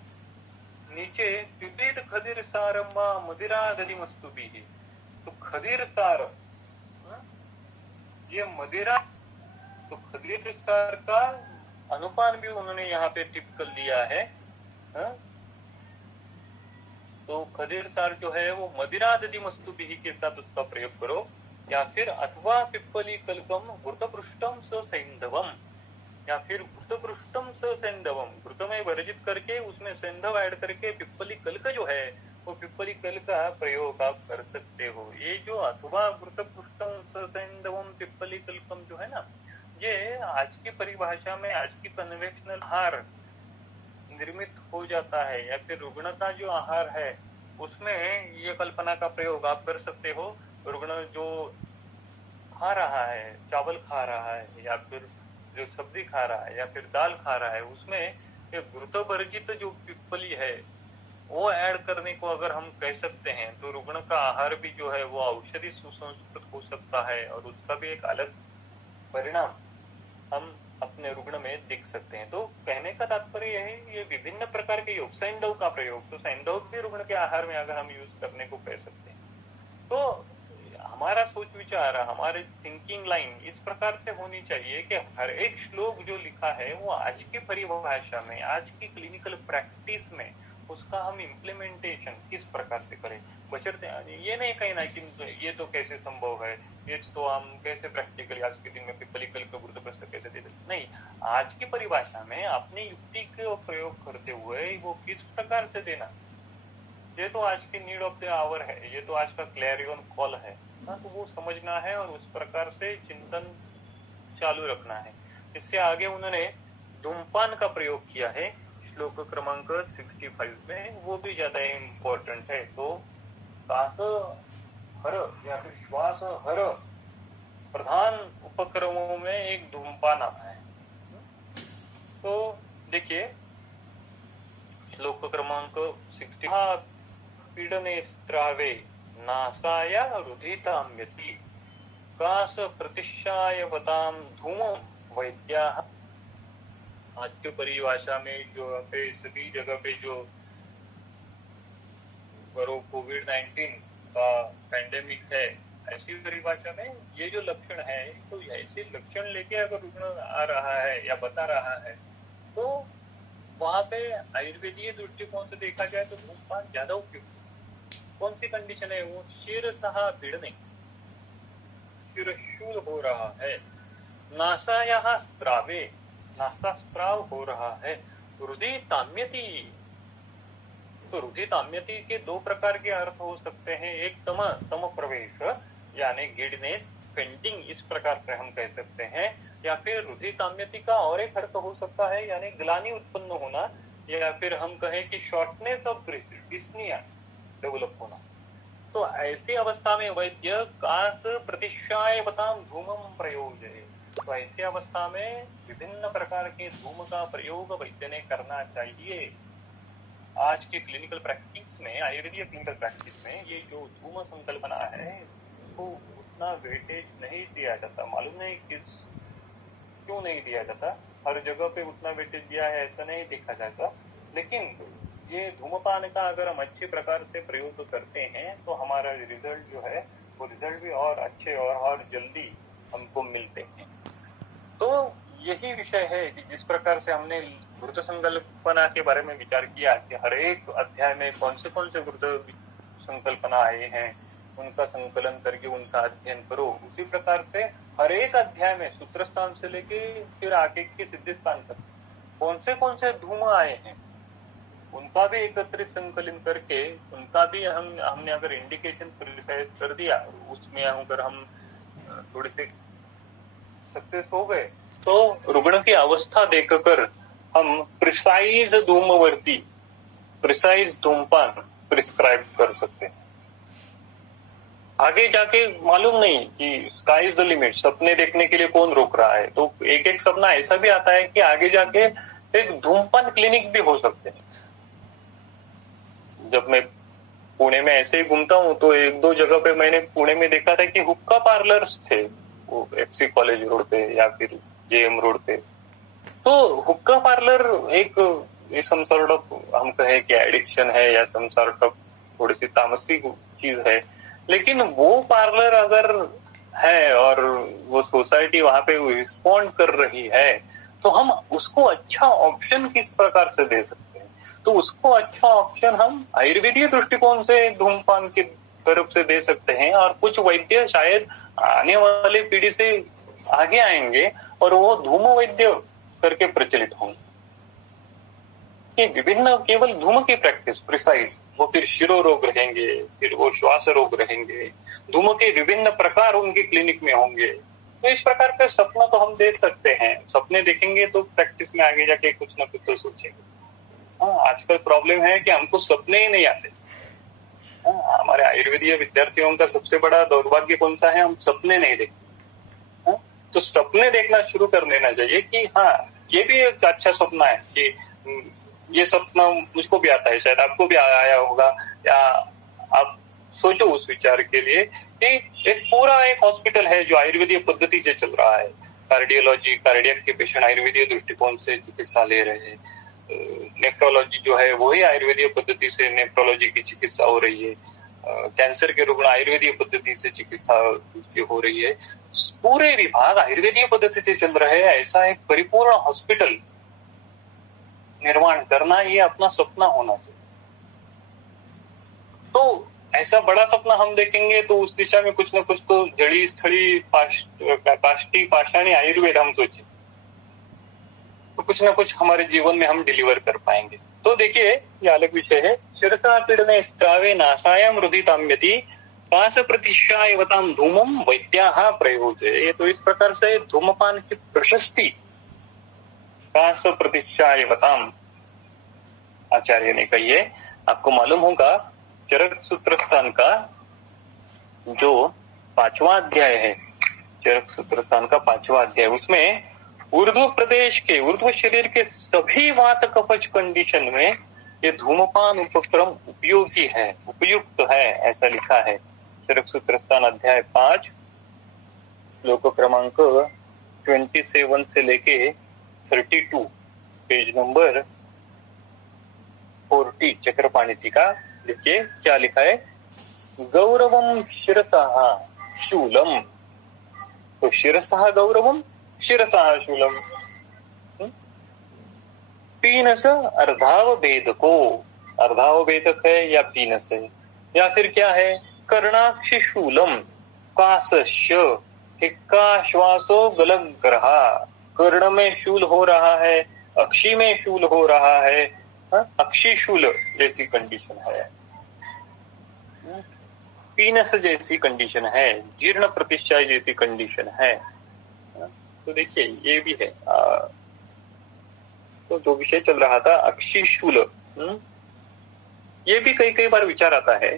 नीचे पिबेद खदिर सारम मदिरा दधिमस्तुभि, तो खदिर सार, ये मदिरा, तो खदिर सार का अनुपान भी उन्होंने यहाँ पे टिप कर लिया है। तो खदिर सार जो है वो मदिरा दधिमस्तुभि के साथ उसका प्रयोग करो, या फिर अथवा पिप्पली कल्पम घृतपृष्ठम स सैंधवम, या फिर घृतपृष्ठम स सैंधवम, घृत में वर्जित करके उसमें सैंधव ऐड करके पिप्पली कल्क जो है वो पिप्पली कल का प्रयोग आप कर सकते हो। ये जो अथवा घृतपृष्ठम स सैंधवम पिप्पली कल्पम जो है ना, ये आज की परिभाषा में, आज की कन्वेंशनल आहार निर्मित हो जाता है, या फिर रुग्ण का जो आहार है उसमें ये कल्पना का प्रयोग आप कर सकते हो। रुग्ण जो खा रहा है, चावल खा रहा है या फिर जो सब्जी खा रहा है या फिर दाल खा रहा है, उसमें ये घृतवर्जित जो पिप्पली है वो ऐड करने को अगर हम कह सकते हैं तो रुग्ण का आहार भी जो है वो औषधि सुसंस्कृत हो सकता है और उसका भी एक अलग परिणाम हम अपने रुग्ण में देख सकते हैं। तो कहने का तात्पर्य यह है, ये विभिन्न प्रकार के योग, सैंधव का प्रयोग, तो सैंधव भी रुग्ण के आहार में अगर हम यूज करने को कह सकते हैं, तो हमारा सोच विचार, हमारे थिंकिंग लाइन इस प्रकार से होनी चाहिए कि हर एक श्लोक जो लिखा है वो आज की परिभाषा में, आज की क्लिनिकल प्रैक्टिस में उसका हम इम्प्लीमेंटेशन किस प्रकार से करें। बशर्ते ये नहीं कहना कि ये तो कैसे संभव है, ये तो हम कैसे प्रैक्टिकली आज के दिन में पिप्पली कल का घृतपृष्ठ कैसे दे सकते, नहीं, आज की परिभाषा में अपनी युक्ति का प्रयोग करते हुए वो किस प्रकार से देना, ये तो आज की नीड ऑफ द आवर है, ये तो आज का क्लैरियन कॉल है ना, तो वो समझना है और उस प्रकार से चिंतन चालू रखना है। इससे आगे उन्होंने धूमपान का प्रयोग किया है श्लोक क्रमांक 65 में, वो भी ज्यादा इम्पोर्टेंट है। तो कास हर या फिर श्वास हर प्रधान उपक्रमों में एक धूमपान आता है। तो देखिए श्लोक क्रमांक 60, पीडने स्त्रावे नासाया रुधिताम्यति कास प्रतिशाय बताम धूम वैद्या। आज के परिभाषा में जो पे सभी जगह पे जो कोविड-19 का पैंडेमिक है, ऐसी परिभाषा में ये जो लक्षण है, तो ऐसे लक्षण लेके अगर रुग्ण आ रहा है या बता रहा है तो वहां पे आयुर्वेदीय दृष्टिकोण से देखा जाए तो धूमपान ज्यादा उपयुक्त। कौन सी कंडीशन है वो, शिरसः पीड़ने, शिरशूल हो रहा है नासायाः स्त्रावे, नासा स्त्राव हो रहा है। रुधि ताम्यति, तो रुधि ताम्यति के दो प्रकार के अर्थ हो सकते हैं। एक तम प्रवेश यानी गिडनेस, फेंटिंग, इस प्रकार से हम कह सकते हैं। या फिर रुधि ताम्यति का और एक अर्थ हो सकता है यानी ग्लानि उत्पन्न होना, या फिर हम कहें कि shortness of breath, dyspnoea develop होना। तो ऐसी अवस्था में वैद्य कास प्रतिशाय बताम धूमम प्रयोजय, तो ऐसी अवस्था में विभिन्न प्रकार के धूम का प्रयोग वैद्य ने करना चाहिए। आज के क्लिनिकल प्रैक्टिस में, आयुर्वेदीय क्लिनिकल प्रैक्टिस में ये जो धूम संकल्पना है वो उतना वेटेज नहीं दिया जाता। मालूम नहीं क्यों नहीं दिया जाता। हर जगह पे उतना वेटेज दिया है ऐसा नहीं देखा जाता। लेकिन ये धूमपान का अगर हम अच्छे प्रकार से प्रयोग करते हैं तो हमारा रिजल्ट जो है वो रिजल्ट भी और अच्छे और जल्दी हमको मिलते हैं। तो यही विषय है कि जिस प्रकार से हमने वृत्त संकल्पना के बारे में विचार किया कि हर एक अध्याय में कौन से वृत्त संकल्पना आए हैं उनका संकलन करके उनका अध्ययन करो, उसी प्रकार से हर एक अध्याय में सूत्र स्थान से लेके फिर आगे के सिद्धि स्थान तक कौन से धूम आए हैं उनका भी एकत्रित संकलन करके उनका भी हमने अगर इंडिकेशन प्रिसाइज कर दिया, उसमें अगर हम थोड़े से सक्सेस हो गए तो रुग्ण की अवस्था देखकर हम प्रिसाइज धूमवर्ती, प्रिसाइज धूमपान प्रिस्क्राइब कर सकते हैं। आगे जाके मालूम नहीं कि स्काई इज द लिमिट, सपने देखने के लिए कौन रोक रहा है। तो एक सपना ऐसा भी आता है कि आगे जाके एक धूमपान क्लिनिक भी हो सकते हैं। जब मैं पुणे में ऐसे ही घूमता हूँ तो एक दो जगह पे मैंने पुणे में देखा था कि हुक्का पार्लर्स थे, वो एफसी कॉलेज रोड पे या फिर जेएम रोड पे। तो हुक्का पार्लर एक सम सॉर्ट ऑफ हम कहें कि एडिक्शन है या सम सॉर्ट ऑफ थोड़ी सी तामसी चीज है, लेकिन वो पार्लर अगर है और वो सोसाइटी वहां पे रिस्पॉन्ड कर रही है तो हम उसको अच्छा ऑप्शन किस प्रकार से दे सकते हैं। तो उसको अच्छा ऑप्शन हम आयुर्वेदीय दृष्टिकोण से धूमपान की तरफ से दे सकते हैं। और कुछ वैद्य शायद आने वाले पीढ़ी से आगे आएंगे और वो धूम वैद्य करके प्रचलित होंगे कि विभिन्न केवल धूम की प्रैक्टिस प्रिसाइज, वो फिर शिरो रोग रहेंगे, फिर वो श्वास रोग रहेंगे, धूम के विभिन्न प्रकार उनके क्लिनिक में होंगे। तो इस प्रकार का सपना तो हम दे सकते हैं। सपने देखेंगे तो प्रैक्टिस में आगे जाके कुछ ना कुछ तो सोचेंगे। आजकल प्रॉब्लम है कि हमको सपने ही नहीं आते। हमारे आयुर्वेदीय विद्यार्थियों का सबसे बड़ा दौर्भाग्य कौन सा है, हम सपने नहीं देखते। तो सपने देखना शुरू कर देना चाहिए कि हाँ ये भी एक अच्छा सपना है कि ये सपना मुझको भी आता है, शायद आपको भी आया होगा, या आप सोचो उस विचार के लिए कि एक पूरा एक हॉस्पिटल है जो आयुर्वेदीय पद्धति से चल रहा है। कार्डियोलॉजी, कार्डियक के पेशेंट आयुर्वेदीय दृष्टिकोण से चिकित्सा ले रहे हैं। नेफ्रोलॉजी जो है वही आयुर्वेदीय पद्धति से नेफ्रोलॉजी की चिकित्सा हो रही है। कैंसर के रुग्ण आयुर्वेदीय पद्धति से चिकित्सा हो रही है। पूरे विभाग आयुर्वेदीय पद्धति से चल रहे हैं। ऐसा एक परिपूर्ण हॉस्पिटल निर्माण करना ये अपना सपना होना चाहिए। तो ऐसा बड़ा सपना हम देखेंगे तो उस दिशा में कुछ ना कुछ तो जड़ी स्थली काष्टी पाषाणी आयुर्वेद हम सोचे तो कुछ ना कुछ हमारे जीवन में हम डिलीवर कर पाएंगे। तो देखिए ये अलग विषय है। शिरसा पीड़ने स्त्रावे नासायाम रुधि ताम्यति कास प्रतिशायवताम धूमम वैद्याः प्रयोजय। तो इस प्रकार से धूमपान की प्रशस्ति कास प्रतिशायवताम आचार्य ने कही है। आपको मालूम होगा चरक सूत्र स्थान का जो 5वां अध्याय है, चरक सूत्र स्थान का 5वां अध्याय, उसमें ऊर्ध्व प्रदेश के, ऊर्ध्व शरीर के सभी वात कफज कंडीशन में ये धूमपान उपक्रम उपयोगी है, उपयुक्त है, ऐसा लिखा है। चरक सूत्र स्थान अध्याय 5 श्लोक क्रमांक 27 से लेके 32, पेज नंबर 40, चक्रपाणी टीका। देखिए क्या लिखा है। गौरवम शिरसा शूलम, तो शिरसा गौरवम शिरसा शूलम, पीनस अर्धाव भेदको, अर्धाव भेदक है या पीनस है, या फिर क्या है कर्णाक्ष शूलम कासश्य हिक्का श्वासो गलत ग्रहा, कर्ण में शूल हो रहा है, अक्षी में शूल हो रहा है, अक्षी शूल जैसी कंडीशन है, पीनस जैसी कंडीशन है, जीर्ण प्रतिष्ठा जैसी कंडीशन है। तो देखिए ये भी है। तो जो विषय चल रहा था अक्षी शूल, ये भी कई बार विचार आता है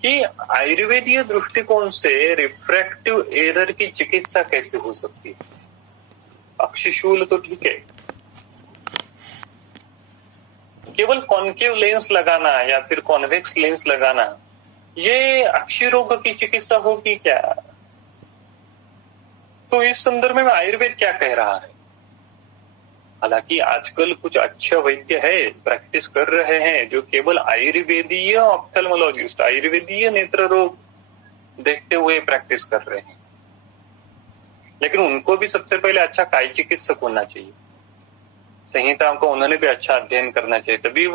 कि आयुर्वेदीय दृष्टिकोण से रिफ्रैक्टिव एरर की चिकित्सा कैसे हो सकती है। अक्षिशूल तो ठीक है, केवल कॉन्केव लेंस लगाना या फिर कॉन्वेक्स लेंस लगाना, ये अक्षि रोग की चिकित्सा होगी क्या? तो इस संदर्भ में आयुर्वेद क्या कह रहा है? हालांकि आजकल कुछ अच्छे वैद्य है, प्रैक्टिस कर रहे हैं, जो केवल आयुर्वेदीय ऑप्थेल्मोलॉजिस्ट, आयुर्वेदीय नेत्र रोग देखते हुए प्रैक्टिस कर रहे हैं, लेकिन उनको भी सबसे पहले अच्छा काय चिकित्सक होना चाहिए, संहिता को उन्होंने भी अच्छा अध्ययन करना चाहिए, तभी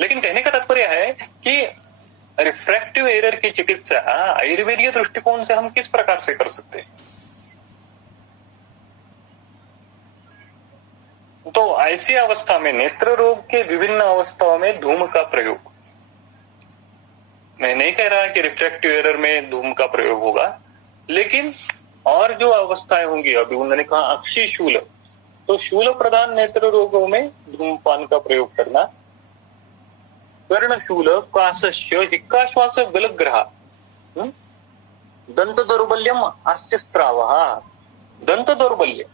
लेकिन कहने का तात्पर्य है कि रिफ्रैक्टिव एरर की चिकित्सा आयुर्वेदीय दृष्टिकोण से हम किस प्रकार से कर सकते हैं? तो ऐसी अवस्था में नेत्र रोग के विभिन्न अवस्थाओं में धूम का प्रयोग, मैं नहीं कह रहा कि रिफ्रैक्टिव एरर में धूम का प्रयोग होगा, लेकिन और जो अवस्थाएं होंगी, अभी उन्होंने कहा अक्षी शूल, तो शूल प्रधान नेत्र रोगों में धूमपान का प्रयोग करना, कर्णशूल कासस्य हिक्काश्वास गलग्रह, दंत दौर्बल्यम आस्यस्त्रावः, दंत दौर्बल्य,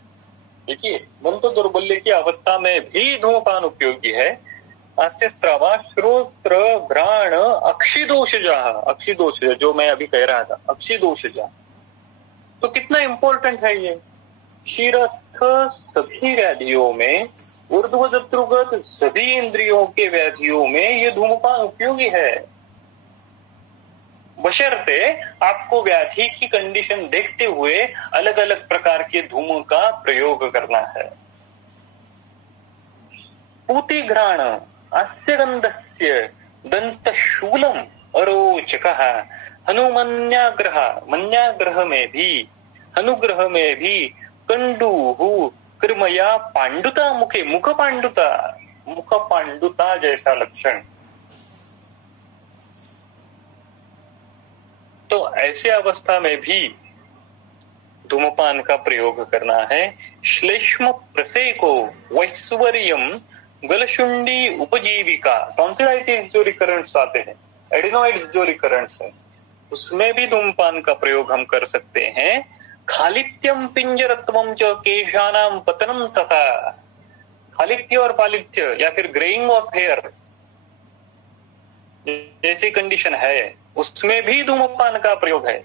देखिए दंत दौर्बल्य की अवस्था में भी धूमपान उपयोगी है। आस्यस्त्रावा श्रोत्र घ्राण अक्षिदोषजा, अक्षिदोषजा जो मैं अभी कह रहा था, अक्षिदोषजा, तो कितना इंपॉर्टेंट है ये। शीरस्थ सभी व्याधियों में, ऊर्ध्वजत्रुगत सभी इंद्रियों के व्याधियों में ये धूमपान उपयोगी है, बशर्ते आपको व्याधि की कंडीशन देखते हुए अलग अलग प्रकार के धूमों का प्रयोग करना है। पूतिघ्राण अस्यगंधस्य दंतशूलम अरोचकः, हनुमन्याग्रह, मन्याग्रह में भी, हनुग्रह में भी कंडूहु कृमया पांडुता मुखे, मुख पांडुता जैसा लक्षण। तो ऐसे अवस्था में भी धूमपान का प्रयोग करना है। श्लेष्म प्रसेको वैश्वर्यम गलशुंडी उपजीविका, टॉन्सिलाइटिस जो रिकरेंट्स आते हैं, एडिनोइड्स जो रिकरेंट्स है, उसमें भी धूमपान का प्रयोग हम कर सकते हैं। खालित्यम पिंजरत्वम च केशानाम पतनम तथा, खालित्य और पालित्य या फिर ग्रेइंग ऑफ हेयर जैसी कंडीशन है, उसमें भी धूमपान का प्रयोग है।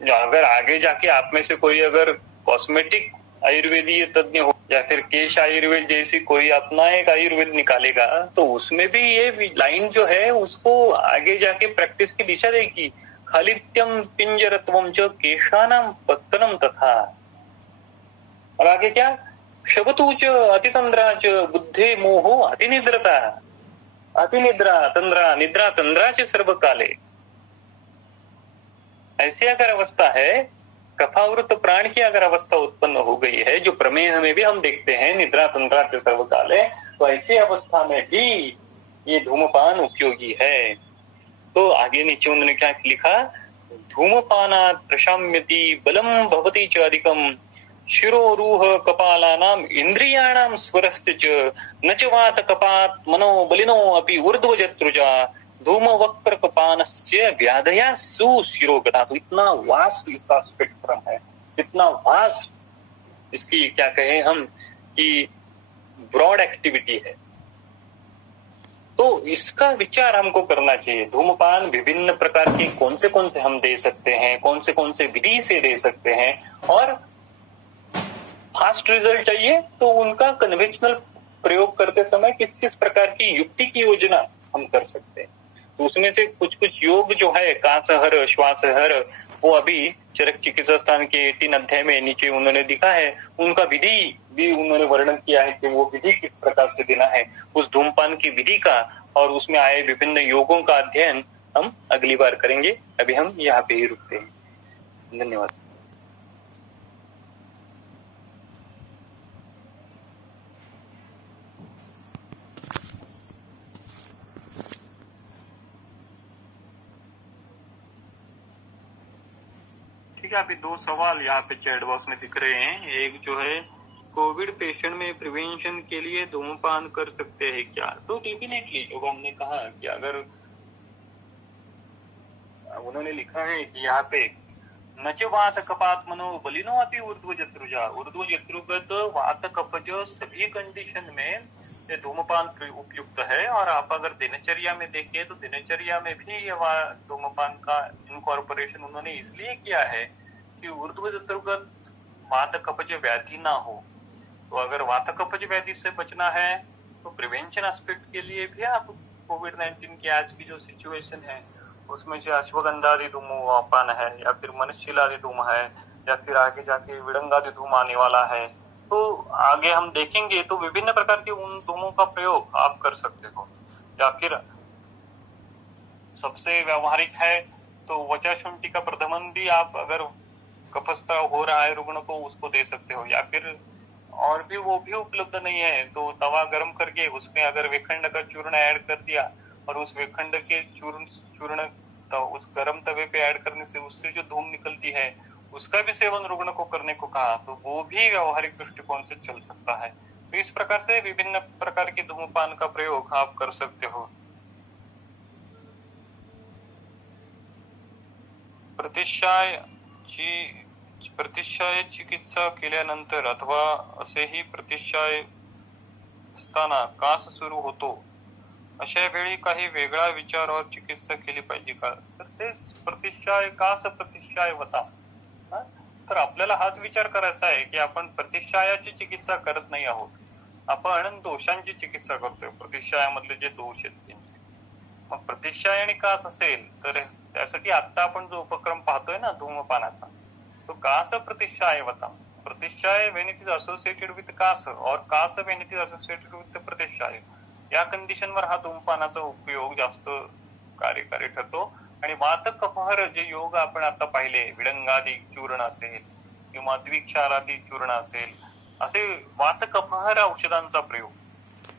अगर आगे जाके आप में से कोई अगर कॉस्मेटिक आयुर्वेदीय तज्ञ हो या फिर केश आयुर्वेद जैसी कोई अपना एक आयुर्वेद निकालेगा, तो उसमें भी ये लाइन जो है उसको आगे जाके प्रैक्टिस की दिशा देगी। खालित्यम पिंजरत्वम च केशानाम पतनम तथा, और आगे क्या, क्षवतु च अतितंद्रा च बुद्धे मोहो अतिनिद्रता, अतिनिद्रा तंद्रा निद्रा तंद्रा च सर्वकाले। ऐसी अगर अवस्था है, कफावृत प्राण की अगर अवस्था उत्पन्न हो गई है, जो प्रमेय में भी हम देखते हैं निद्रा तंद्रा च सर्वकाले, तो ऐसी अवस्था में भी ये धूमपान उपयोगी है। तो आगे नीचे उन्होंने क्या लिखा, धूमपानात् प्रशाम्यति बलम भवति च अधिकम, शिरोरूह कपालानाम इंद्रियाणाम स्वरस्य च न च वात कपात मनो बलिनो अपि ऊर्ध्वजत्रुजा, धूम वक्र कपानस्य व्याधया सुशिरोगता। तो इतना वास्ट इसका स्पेक्ट्रम है, इतना वास्ट इसकी क्या कहें हम कि ब्रॉड एक्टिविटी है। तो इसका विचार हमको करना चाहिए। धूमपान विभिन्न प्रकार के कौन से हम दे सकते हैं, कौन से विधि से दे सकते हैं, और फास्ट रिजल्ट चाहिए तो उनका कन्वेंशनल प्रयोग करते समय किस किस प्रकार की युक्ति की योजना हम कर सकते हैं। तो उसमें से कुछ योग जो है, कासहर श्वासहर, वो अभी चरक चिकित्सा स्थान के 18 अध्याय में नीचे उन्होंने दिखा है, उनका विधि भी उन्होंने वर्णन किया है कि वो विधि किस प्रकार से देना है। उस धूमपान की विधि का और उसमें आए विभिन्न योगों का अध्ययन हम अगली बार करेंगे। अभी हम यहाँ पे ही रुकते हैं। धन्यवाद। ठीक है, अभी 2 सवाल यहाँ पे चैट बॉक्स में दिख रहे हैं। एक जो है, कोविड पेशेंट में प्रिवेंशन के लिए धूम्रपान कर सकते हैं क्या? तो डेफिनेटली, जो हमने कहा कि अगर उन्होंने लिखा है कि यहाँ पे नच वात कपात मनो बलिनो अपि ऊर्ध्व जत्रुजा, ऊर्ध्व जत्रुगत वात कपज सभी कंडीशन में ये धूम्रपान उपयुक्त है। और आप अगर दिनचर्या में देखें तो दिनचर्या में भी ये धूम्रपान का इनकॉर्पोरेशन उन्होंने इसलिए किया है कि ऊर्ध्व जत्रुगत वात कपज व्याधि ना हो। तो अगर वात कपज व्याधि से बचना है तो प्रिवेंशन एस्पेक्ट के लिए भी आप कोविड-19 की आज की जो सिचुएशन है उसमें से अश्वगंधादि धूम्रपान है या फिर मनुष्यलादि धूम है या फिर आगे जाके विडंगादि धूम आने वाला है, तो आगे हम देखेंगे तो विभिन्न प्रकार के उन धूमों का प्रयोग आप कर सकते हो। या फिर सबसे व्यवहारिक है तो वचा शुंठी का प्रधमन भी आप अगर कफस्त्राव हो रहा है रुग्ण को उसको दे सकते हो। या फिर और भी वो भी उपलब्ध नहीं है तो तवा गर्म करके उसमें अगर वेखंड का चूर्ण ऐड कर दिया और उस वेखंड के चूर्ण तो उस गर्म तवे पे ऐड करने से उससे जो धूम निकलती है उसका भी सेवन रुग्ण को करने को कहा, तो वो भी व्यवहारिक दृष्टिकोण से चल सकता है। तो इस प्रकार से विभिन्न प्रकार के धूम्रपान का प्रयोग आप कर सकते हो। प्रतिशाय चिकित्सा केल्यानंतर अथवा असेही प्रतिशाय असताना कास सुरू होतो, अशा वेळी काही वेगळा विचार और चिकित्सा केली पाहिजे का? तर तेच प्रतिशाय कास प्रतिशाय होता। तर आपल्याला हाच विचार करायचा आहे की आपण प्रतिशायाची चिकित्सा करत नाही आहोत, आपण दोषांची चिकित्सा करतोय। प्रतिशायामधले जे दोष आहेत त्यांचे, मग प्रतिशाय आणि कास असेल तर त्यासाठी आता आपण जो उपक्रम पाहतोय ना धूम्रपानाचा, तो कास प्रतिशाय होता। प्रतिशाय when it is associated with कास और कास when it is associated with प्रतिशाय, या कंडिशनवर हा धूम्रपानाचा उपयोग जास्त कार्यकारी ठरतो। आणि वात कफहर जे योग आपण आता पाहिले, विडंगादी चूर्ण असेल किंवा द्विक्षारादी चूर्ण असेल, असे वात कफहर औषधांचा प्रयोग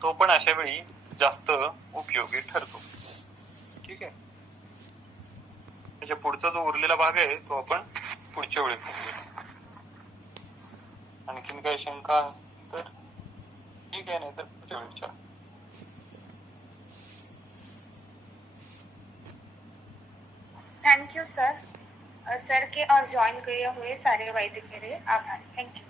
तो पण अशा वेळी जास्त उपयोगी ठरतो। ठीक आहे, त्याच्या पुढचा जो उरलेला भाग आहे तो आपण पुढच्या वेळी पाहूया। आणखीन काही शंका तर ठीक आहे, नाही तर पुढच्या वेळी विचारा। थैंक यू सर, सर के और ज्वाइन किए हुए सारे वैद्य के लिए आभार। Thank you.